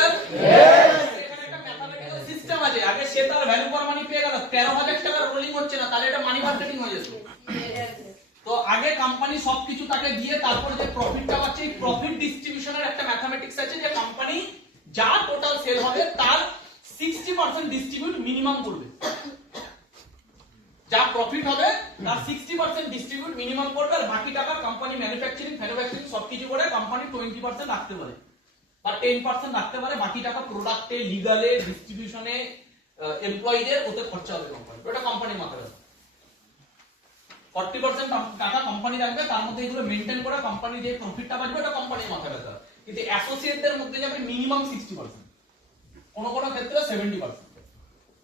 এখানে একটা ম্যাথমেটিক্যাল সিস্টেম আছে। আগে সে তার ভ্যালু ফর মানি পেয়ে গেল, 13,000 টাকা রোলিং হচ্ছে না, তাহলে এটা মানি মার্কেটিং হয়ে যেত। তো আগে কোম্পানি সবকিছু তাকে দিয়ে তারপর যে প্রফিটটা পাচ্ছে, এই প্রফিট ডিস্ট্রিবিউশনের একটা ম্যাথমেটিক্স আছে, যে কোম্পানি যা টোটাল সেল হবে তার 60% ডিস্ট্রিবিউট মিনিমাম করবে। যা প্রফিট হবে তার 60% ডিস্ট্রিবিউট মিনিমাম করবে, আর বাকি টাকা কোম্পানি ম্যানুফ্যাকচারিং সবকিছু করে কোম্পানি 20% রাখতে পারে বা 10% রাখতে পারে, বাকি টাকা প্রোডাক্টে, লিগ্যালে, ডিস্ট্রিবিউশনে, এমপ্লয়িদের ওতে খরচা হবে কোম্পানি। ওটা কোম্পানির মাথায় রাখবে। 40% টাকা কোম্পানি রাখবে, তার মধ্যে এগুলো মেইনটেইন করে কোম্পানি যে প্রফিটটা পাবে ওটা কোম্পানির মাথায় রাখবে। কিন্তু অ্যাসোসিয়েটদের মধ্যে যাবে মিনিমাম 60%, কোন কোন ক্ষেত্রে 70%,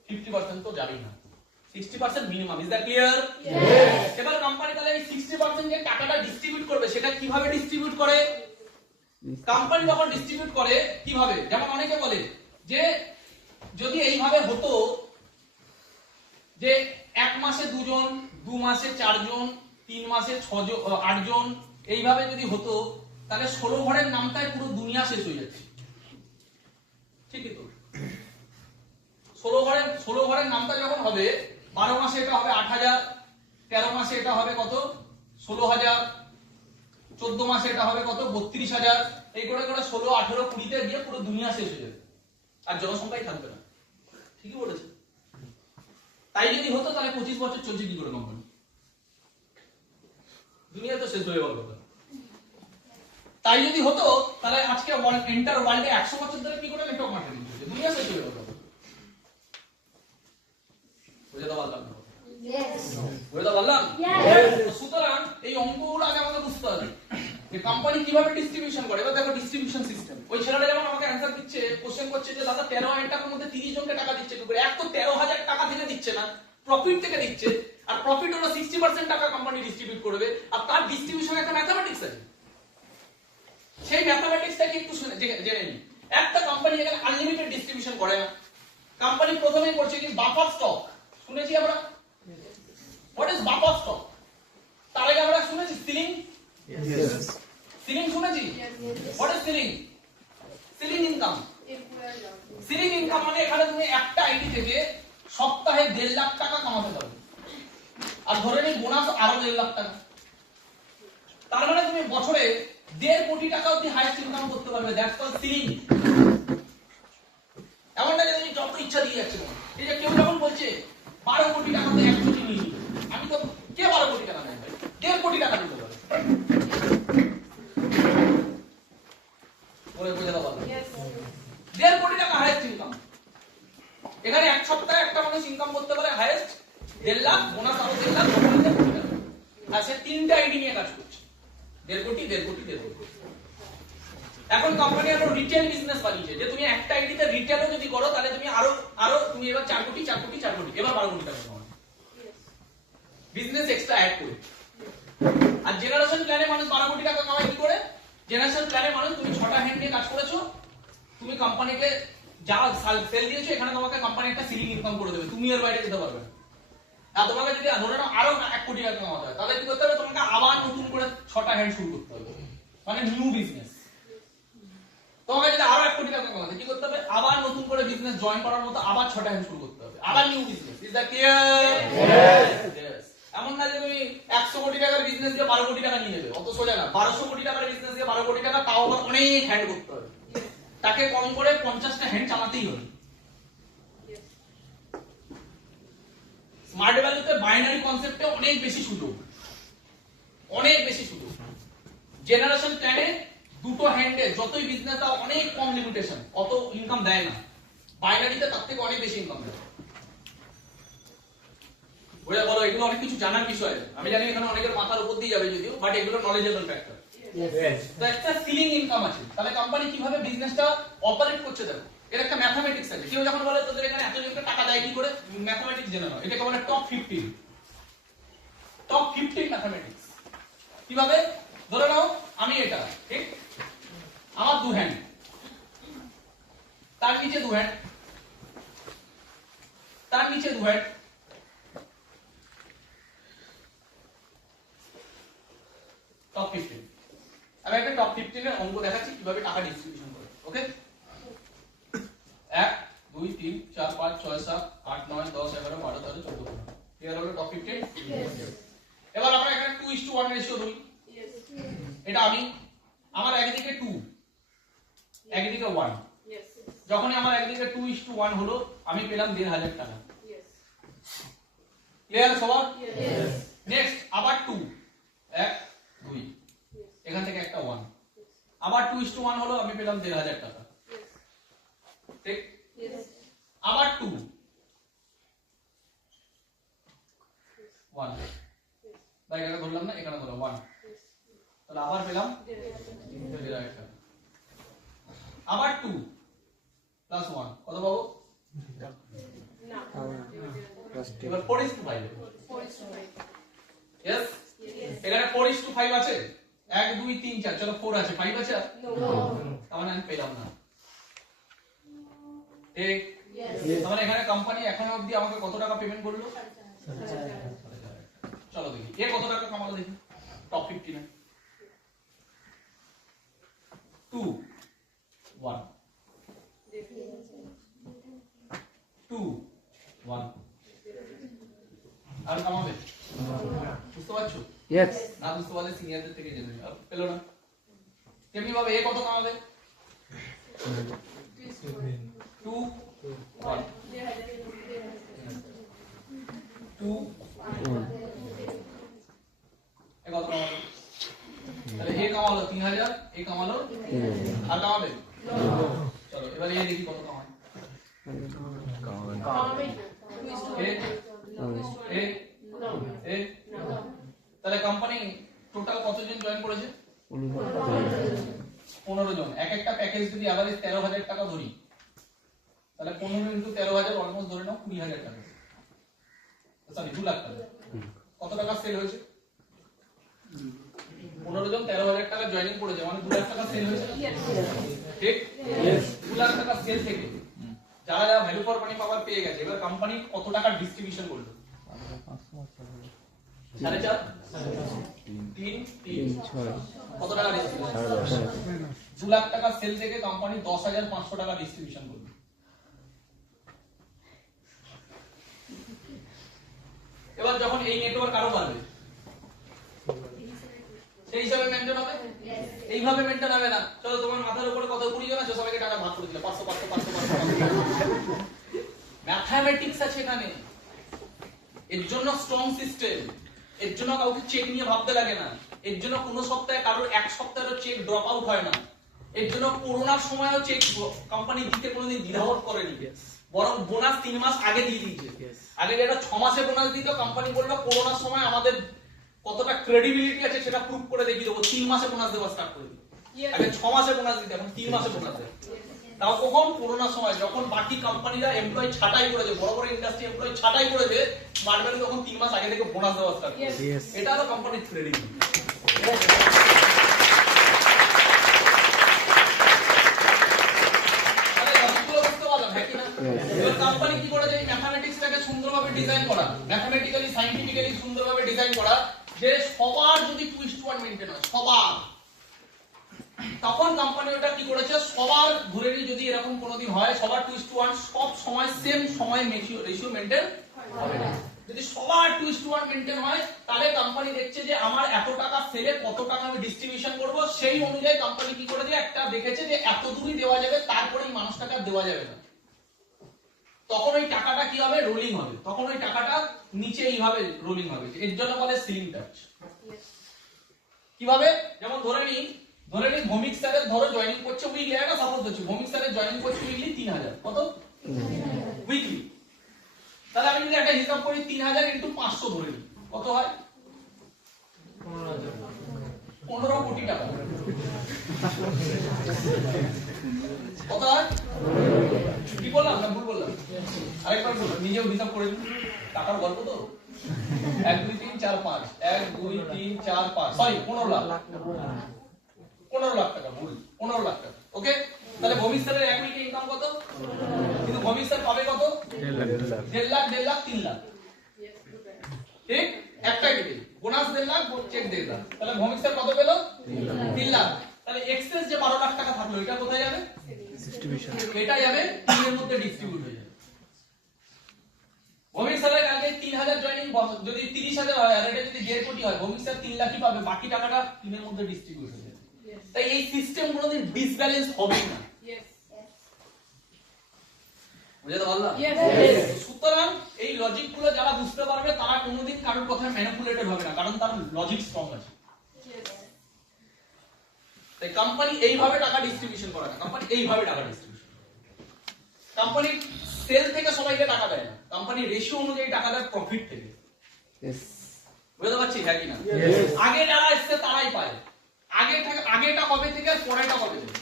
50% তো যাবেই না, 60% মিনিমাম। Is that clear? এবার কোম্পানি তাহলে এই 60% যে টাকাটা ডিস্ট্রিবিউট করবে, সেটা কিভাবে ডিস্ট্রিবিউট করে? কোম্পানি যখন ডিস্ট্রিবিউট করে কিভাবে, যেমন অনেকে বলে যে যদি এইভাবে হতো যে 1 মাসে 2 জন, 2 মাসে 4 জন, 3 মাসে 8 জন, এইভাবে যদি হতো, তাহলে 16 ঘরের নামটাই পুরো দুনিয়া শেষ হয়ে যাচ্ছে, ঠিকই তো? 16 ঘরের নামটা যখন হবে, 12 মাসে এটা হবে 8,000, 13 মাসে এটা হবে কত? 16,000, 14 মাসে এটা হবে কত? 32,000। এই করে করে 16, 18, 20 তে গিয়ে পুরো দুনিয়া শেষ হয়ে যাবে, আর জনসংখ্যাই থাকবে না। ঠিকই বলেছে। তাই যদি হতো তাহলে 25 বছর চলছে কি করে কোম্পানি? দুনিয়া তো শেষ হয়ে গেল। তাই যদি হতো তাহলে আজকে এন্টার ওয়ার্ল্ডে 100 বছর ধরে কি করে নেটওয়ার্ক মার্কেটিং চলছে? দুনিয়া শেষ হয়ে গেল। বুঝতে পারলাম না? বুঝতে পারলাম? সুতরাং এই অঙ্কগুলো আগে আমাকে বুঝতে হবে যে কোম্পানি কিভাবে ডিস্ট্রিবিউশন করে। এবার দেখো ডিস্ট্রিবিউশন সিস্টেম। ওই ছেলেটা যেমন আমাকে অ্যানসার দিচ্ছে, কোশ্চেন করছে যে দাদা 13,000 টাকার মধ্যে 30 জনকে টাকা দিচ্ছে কি করে? এক তো 13,000 টাকা থেকে দিচ্ছে না, প্রফিট থেকে দিচ্ছে, আর প্রফিট হলো 60% টাকা কোম্পানি ডিস্ট্রিবিউট করবে, আর তার ডিস্ট্রিবিউশনে একটা ম্যাথমেটিক্স আছে। সেই ম্যাথমেটিক্সটাকে একটু জেনে নিই। একটা কোম্পানি এখানে আনলিমিটেড ডিস্ট্রিবিউশন করে না। কোম্পানি প্রথমেই করছে কি বাফার স্টক। শুনেছি আমরা? What is buffer stock? তার আগে আমরা শুনেছি সিলিং। সিলিং শুনেছি? What is ceiling? Ceiling income. Ceiling income মানে এখানে তুমি একটা আইডি থেকে সপ্তাহে 1.5 লাখ টাকা কামাতে পারবে, আর ধরে নিই বোনাস আরো 1.5 লাখ টাকা। তার মানে তুমি বছরে 1.5 কোটি টাকা অবধি হাইয়েস্ট ইনকাম করতে পারবে। That's called ceiling. এমন না যে তুমি যত ইচ্ছা দিয়ে যাচ্ছে। এই যে কেউ যখন বলছে 12 কোটি টাকা তো 1 কোটি নিই, আমি তো কে 12 কোটি টাকা নেয়? 1.5 কোটি টাকা দিতে পারে। বলে বুঝে দাও। 1.5 কোটি টাকা হাইয়েস্ট ইনকাম। এখানে এক সপ্তাহে একটা মানুষ ইনকাম করতে পারে হাইয়েস্ট 1.5 লাখ, বোনাস আরো 1.5 লাখ, 1.5 কোটি টাকা। আর সে 3টা আইডি নিয়ে কাজ করছে। 1.5 কোটি, 1.5 কোটি, 1.5 কোটি। এখন কোম্পানি আরো রিটেল বিজনেস বানিয়েছে, যে তুমি একটা আইডিতে রিটেলও যদি করো তাহলে তুমি আরো তুমি এবার 4 কোটি, 4 কোটি, 4 কোটি, এবার 12 কোটি টাকা কামাবে। বিজনেস এক্সট্রা অ্যাড করে। আর জেনারেশন প্ল্যানে মানুষ 12 কোটি টাকা কামায় কি করে? জেনারেশন প্ল্যানে মানুষ তুমি 6টা হ্যান্ড নিয়ে কাজ করেছো, তুমি কোম্পানিকে যা সেল দিয়েছো, এখানে তোমাকে কোম্পানি একটা সিলিং ইনকাম করে দেবে, তুমি এর বাইরে যেতে পারবে না। আর তোমাকে যদি ধরে নাও আরো 1 কোটি টাকা কামাতে হয়, তাহলে কি করতে হবে? তোমাকে আবার নতুন করে 6টা হ্যান্ড শুরু করতে হবে, মানে নিউ বিজনেস। তোমাকে যদি আরো 1 কোটি টাকা কামাতে কি করতে হবে? আবার নতুন করে বিজনেস জয়েন করার মতো আবার 6টা হ্যান্ড শুরু করতে হবে, আবার new business. Is that clear? Yes. এমন না যে তুমি 100 কোটি টাকার বিজনেস দিয়ে 12 কোটি টাকা নিয়ে নেবে, অত সোজা না। 1200 কোটি টাকার বিজনেস দিয়ে 12 কোটি টাকা, তাও আবার অনেক হ্যান্ড করতে হবে, তাকে কম করে 50টা হ্যান্ড চালাতেই হবে। স্মার্ট ভ্যালুতে বাইনারি কনসেপ্টে অনেক বেশি সুযোগ, অনেক বেশি সুযোগ। জেনারেশন প্ল্যানে দুটো হ্যান্ডে যতই বিজনেস দাও অনেক কম লিমিটেশন, অত ইনকাম দেয় না। বাইনারিতে তার থেকে অনেক বেশি ইনকাম দেয়। বুঝা বলো, এগুলো অনেক কিছু জানার বিষয়। আমি জানি এখানে অনেকের মাথার উপর দিয়ে যাবে যদিও, বাট এগুলো নলেজেবল ফ্যাক্টর। তো একটা সিলিং ইনকাম আছে, তাহলে কোম্পানি কিভাবে বিজনেসটা অপারেট করছে দেখো, এর একটা ম্যাথমেটিক্স আছে। কেউ যখন বলে তোদের এখানে এত জনকে টাকা দেয় কি করে, ম্যাথমেটিক্স জেনে নাও, এটাকে বলে টপ 15। Top 15 mathematics. কিভাবে? ধরে নাও আমি এটা, ঠিক, আমার দু হ্যান্ড, তার নিচে দু হ্যান্ড, তার নিচে দু হ্যান্ড, টপ 15। আমি একটা টপ 15 এর অঙ্ক দেখাচ্ছি কিভাবে টাকা ডিস্ট্রিবিউশন করে। ওকে, 1 2 3 4 5 6 7 8 9 10 11 12 13 14 15। ক্লিয়ার হলো টপ 15? এবার আমরা এখানে 2:1 রেশিও ধরি। এটা আমি, আমার একদিকে 2 একদিকে 1, যখনই আমার একদিকে 2:1 হলো আমি পেলাম 1,500 টাকা। ক্লিয়ার সবার? নেক্সট আবার 2 1 2, এখান থেকে একটা 1, আবার 2:1 হলো আমি পেলাম 1,500 টাকা। ঠিক, আবার 2 1, তাই এখানে ধরলাম না, এখানে ধরলাম 1, তাহলে আবার পেলাম 1,500 টাকা। আবার 2 প্লাস 1 কত পাবো? এবার 4:5। यस, এখানে 4:5 আছে, 1 2 3 4, চলো 4 আছে, 5 আছে, তার মানে আমি পেলাম না। ঠিক, তার মানে এখানে কোম্পানি এখনো অবধি আমাকে কত টাকা পেমেন্ট করলো? চলো দেখি এ কত টাকা কামালো দেখি টপ 15 এ। 2 1 2 1, আর কামাবে? বুঝতে পারছো? Yes. না বুঝতে পারলে সিনিয়রদের থেকে জেনে নাও। পেলো না? কেমনি ভাবে এ কত কামাবে? 2 1 2 এ কত কামাবে? তাহলে এ কামালো 3,000, এ কামালো, আর কামাবে? চলো এবার এ দেখি কত কামায়। তাহলে কোম্পানি টোটাল কতজন জয়েন করেছে? 15 জন। এক একটা প্যাকেজ যদি এভারেজ 13,000 টাকা ধরি, তাহলে 15 ইনটু 13,000 অলমোস্ট ধরে নাও 20,000 টাকা, সরি 2 লাখ টাকা। কত টাকা সেল হয়েছে? 15 জন 13,000 টাকা জয়েনিং করেছে, মানে 2 লাখ টাকা সেল হয়েছে। ঠিক, 2 লাখ টাকা সেল থেকে যারা যারা ভ্যালু ফর মানি পাওয়ার পেয়ে গেছে, এবার কোম্পানি কত টাকা ডিস্ট্রিবিউশন করলো? 4.5 3 3 কত টাকা ডিস্ট্রিবিউশন? 2 লাখ টাকা সেল থেকে কোম্পানি 10,500 টাকা ডিস্ট্রিবিউশন করলো। এবার যখন এই নেটওয়ার্ক আরো বাড়বে, সেই হিসাবে মেইনটেইন হবে। এইভাবে মেইনটেইন হবে না। চলো তোমার মাথার উপরে কত 20 জন আছে, সবাইকে টাকা ভাগ করে দিলে 500 500 500 500। ম্যাথমেটিক্স আছে এখানে, এর জন্য স্ট্রং সিস্টেম, এর জন্য কাউকে চেক নিয়ে ভাবতে লাগে না, এর জন্য কোন সপ্তাহে কারোর এক সপ্তাহেরও চেক ড্রপ আউট হয় না, এর জন্য করোনার সময়ও চেক কোম্পানি দিতে কোনোদিন দ্বিধাবোধ করেনি, বরং বোনাস 3 মাস আগে দিয়ে দিয়েছে। আগে যেটা 6 মাসে বোনাস দিত, কোম্পানি বললো করোনার সময় আমাদের কতটা ক্রেডিবিলিটি আছে সেটা প্রুভ করে দেখিয়ে দেবো, 3 মাসে বোনাস দেওয়া স্টার্ট করে দিল। আগে 6 মাসে বোনাস দিত, এখন 3 মাসে বোনাস দেয়। তাও কখন? করোনার সময়, যখন বাকি কোম্পানিরা এমপ্লয়ি ছাঁটাই করেছে, বড় বড় ইন্ডাস্ট্রি এমপ্লয়ি ছাঁটাই করেছে, স্মার্ট ভ্যালু তখন 3 মাস আগে থেকে বোনাস দেওয়া স্টার্ট করেছে। এটা হলো কোম্পানির ক্রেডিবিলিটি। এবার কোম্পানি কি করেছে? এই ম্যাথমেটিক্সটাকে সুন্দরভাবে ডিজাইন করা, ম্যাথমেটিক্যালি সায়েন্টিফিক্যালি সুন্দরভাবে ডিজাইন করা, যে সবার যদি 2:1 মেইনটেইন হয়, সবার, তখন কোম্পানি ওটা কি করেছে? সবার ধরে নিয়ে যদি এরকম কোনোদিন হয়, সবার 2:1 সব সময় সেম সময় রেশিও মেইনটেইন হবে না। যদি সবার 2:1 মেইনটেইন হয় তাহলে কোম্পানি দেখছে যে আমার এত টাকা সেলে কত টাকা আমি ডিস্ট্রিবিউশন করব, সেই অনুযায়ী কোম্পানি কি করে যে একটা দেখেছে যে এত দূরই দেওয়া যাবে, তারপরে এই মানুষটাকে আর দেওয়া যাবে না। তখন ওই টাকাটা কি হবে, রোলিং হবে, তখন ওই টাকাটা নিচে এইভাবে রোলিং হবে, এর জন্য বলে সিলিং টাচ। কিভাবে, যেমন ধরে নি ভৌমিক স্যারের ধরো জয়েনিং করছে উইকলি, একটা সাপোজ দিচ্ছি, ভৌমিক স্যারের জয়েনিং করছে উইকলি 3000, কত উইকলি, তাহলে আমি যদি একটা হিসাব করি 3000 ইনটু 500 ধরে নিই, কত হয় 15 কোটি টাকা, কত হয়, কি বললাম না ভুল বললাম, আরেকবার বললাম, নিজেও হিসাব করে নিন, টাকার গল্প তো 1 2 3 4 5 1 2 3 4 5 সরি 15 লাখ, 15 লাখ টাকা, ভুল 15 লাখ টাকা। ওকে, তাহলে ভৌমিক স্যারের এক উইকে ইনকাম কত, কিন্তু ভৌমিক স্যার পাবে কত 1.5 লাখ 3 লাখ, ঠিক, একটা কেটে বোনাস 1.5 লাখ, চেক 1.5 লাখ, তাহলে ভৌমিক স্যার কত পেল 3 লাখ। তাহলে এক্সেস যে 12 লাখ টাকা থাকলো এটা কোথায় যাবে, ডিস্ট্রিবিউশন, এটা যাবে টিমের মধ্যে ডিস্ট্রিবিউট হয়ে যাবে। ভৌমিক স্যারের কালকে 3000 জয়েনিং, যদি 30000 হয় আর এটা যদি 1.5 কোটি হয়, ভৌমিক স্যার 3 লাখই পাবে, বাকি টাকাটা টিমের মধ্যে ডিস্ট্রিবিউট হয়ে যাবে। তাই এই সিস্টেম কোনোদিন ডিসব্যালেন্স হবে না। বুঝতে পারলাম? সুতরাং এই লজিক গুলো যারা বুঝতে পারবে তারা কোনোদিন কারোর কথায় ম্যানিপুলেটেড হবে না, কারণ তার লজিক স্ট্রং আছে। তাই কোম্পানি এইভাবে টাকা ডিস্ট্রিবিউশন করে না, কোম্পানি এইভাবে টাকা ডিস্ট্রিবিউশন, কোম্পানি সেল থেকে সবাইকে টাকা দেয় না, কোম্পানি রেশিও অনুযায়ী টাকা দেয় প্রফিট থেকে। বুঝতে পারছি হ্যাঁ কি না? আগে যারা এসছে তারাই পায়, আগেটা কবে থেকে আর পরেটা কবে থেকে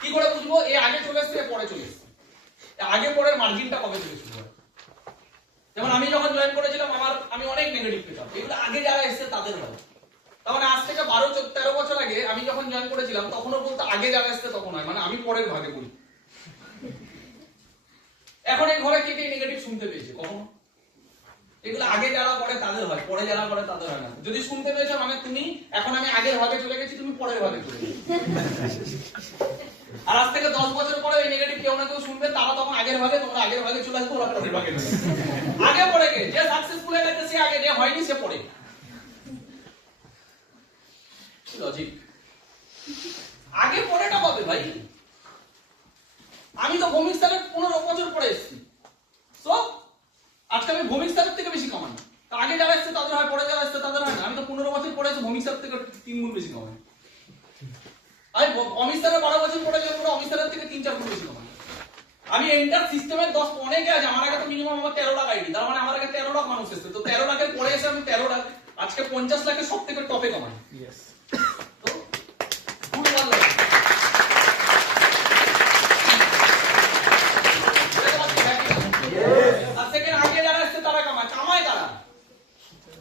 কি করে বুঝবো, এ আগে চলে এসছে পরে চলে এসছে, আগে পরের মার্জিনটা কবে থেকে শুরু হয়। যেমন আমি যখন জয়েন করেছিলাম আমি অনেক নেগেটিভ পেতাম, এগুলো আগে যারা এসছে তাদের হয়। তার মানে আজ থেকে 12-13 বছর আগে আমি যখন জয়েন করেছিলাম তখনও বলতো আগে যারা এসছে তখন হয়, মানে আমি পরের ভাগে পড়ি। এখন এই ঘরে কে কে নেগেটিভ শুনতে পেয়েছে কখনো, এগুলো আগে যারা করে তাদের হয়, পরে যারা করে তাদের হয় না। যদি শুনতে পেয়েছো মানে তুমি এখন আমি আগের ভাগে চলে গেছি, তুমি পরের ভাগে চলে গেছো। আর আজ থেকে 10 বছর পরে এই নেগেটিভ কেউ না কেউ শুনবে, তারা তখন আগের ভাগে, তোমরা আগের ভাগে চলে আসবে, ওরা পরের ভাগে চলে আসবে। আগে পরে কে, যে সাকসেসফুল হয়ে গেছে সে আগে, যে হয়নি সে পরে। লজিক, আগে পরেটা হবে ভাই। আমি তো ভৌমিক স্যারের 15 বছর পরে এসেছি, সো আজকে আমি ভৌমিক স্যারের থেকে বেশি কামাই। আগে যারা এসছে তাদের হয়, পরে যারা এসছে তাদের হয় না। আমি তো 15 বছর পরে এসে ভৌমিক স্যার থেকে 3 গুণ বেশি কামাই। আমি অমিত স্যারের 12 বছর পরে জয়েন করে অমিত স্যারের থেকে 3-4 গুণ বেশি কামাই। আমি এন্টার সিস্টেমের 10 অনেকে আছে, আমার আগে তো মিনিমাম আমার 13 লাখ আইডি, তার মানে আমার আগে 13 লাখ মানুষ এসেছে, তো 13 লাখের পরে এসে আমি 13 লাখ, আজকে 50 লাখের সব থেকে টপে কামাই। তো ভুল বললাম,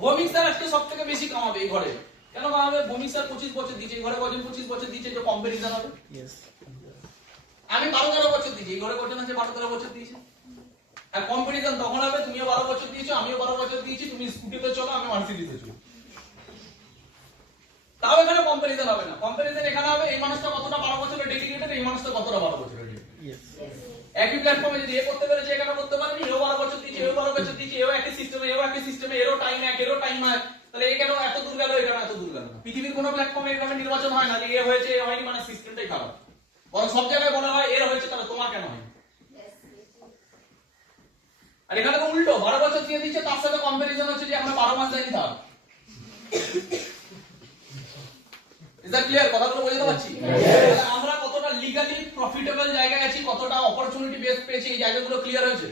ভৌমিক স্যার আজকে সব থেকে বেশি কামাবে এই ঘরে। কেন কামাবে? ভৌমিক স্যার 25 বছর দিয়েছে, এই ঘরে কজন 25 বছর দিয়েছে, যে কম্পারিজন হবে। আমি 12-13 বছর দিয়েছি, এই ঘরে কজন আছে 12-13 বছর দিয়েছে। আর কম্পারিজন তখন হবে, তুমিও 12 বছর দিয়েছো, আমিও 12 বছর দিয়েছি, তুমি স্কুটিতে চলো, আমি মার্সিডিজে চলি। তাও এখানে কম্পারিজন হবে না, কম্পারিজন এখানে হবে এই মানুষটা কতটা 12 বছরের ডেডিকেটেড, এই মানুষটা কতটা 12 বছরের ডেডিকেটেড। একই প্ল্যাটফর্মে যদি এ করতে পেরেছে, এখানে করতে পারেনি, এও 12 বছর দিয়েছে, এও 12 বছর দিয়েছে, এও একই সিস্টেমে, এরও টাইম এক, এরও টাইম হয়, তাহলে এ কেন এত দূর গেল, এখানে এত দূর গেল না। পৃথিবীর কোনো প্ল্যাটফর্মে এভাবে নির্বাচন হয় না যে এ হয়েছে এ হয়নি, মানে সিস্টেমটাই খারাপ। বরং সব জায়গায় বলা হয় এর হয়েছে, তাহলে তোমার কেন হয়নি। আর এখানে তো উল্টো, 12 বছর দিয়ে দিচ্ছে, তার সাথে কম্পারিজন হচ্ছে যে আমরা 12 মাস যাইনি তার। Is that clear? কথাগুলো বুঝতে পারছি? আমরা কতটা লিগালি প্রফিটেবল জায়গায় আছি, কতটা অপরচুনিটি বেস পেয়েছি, এই জায়গাগুলো ক্লিয়ার হয়েছে?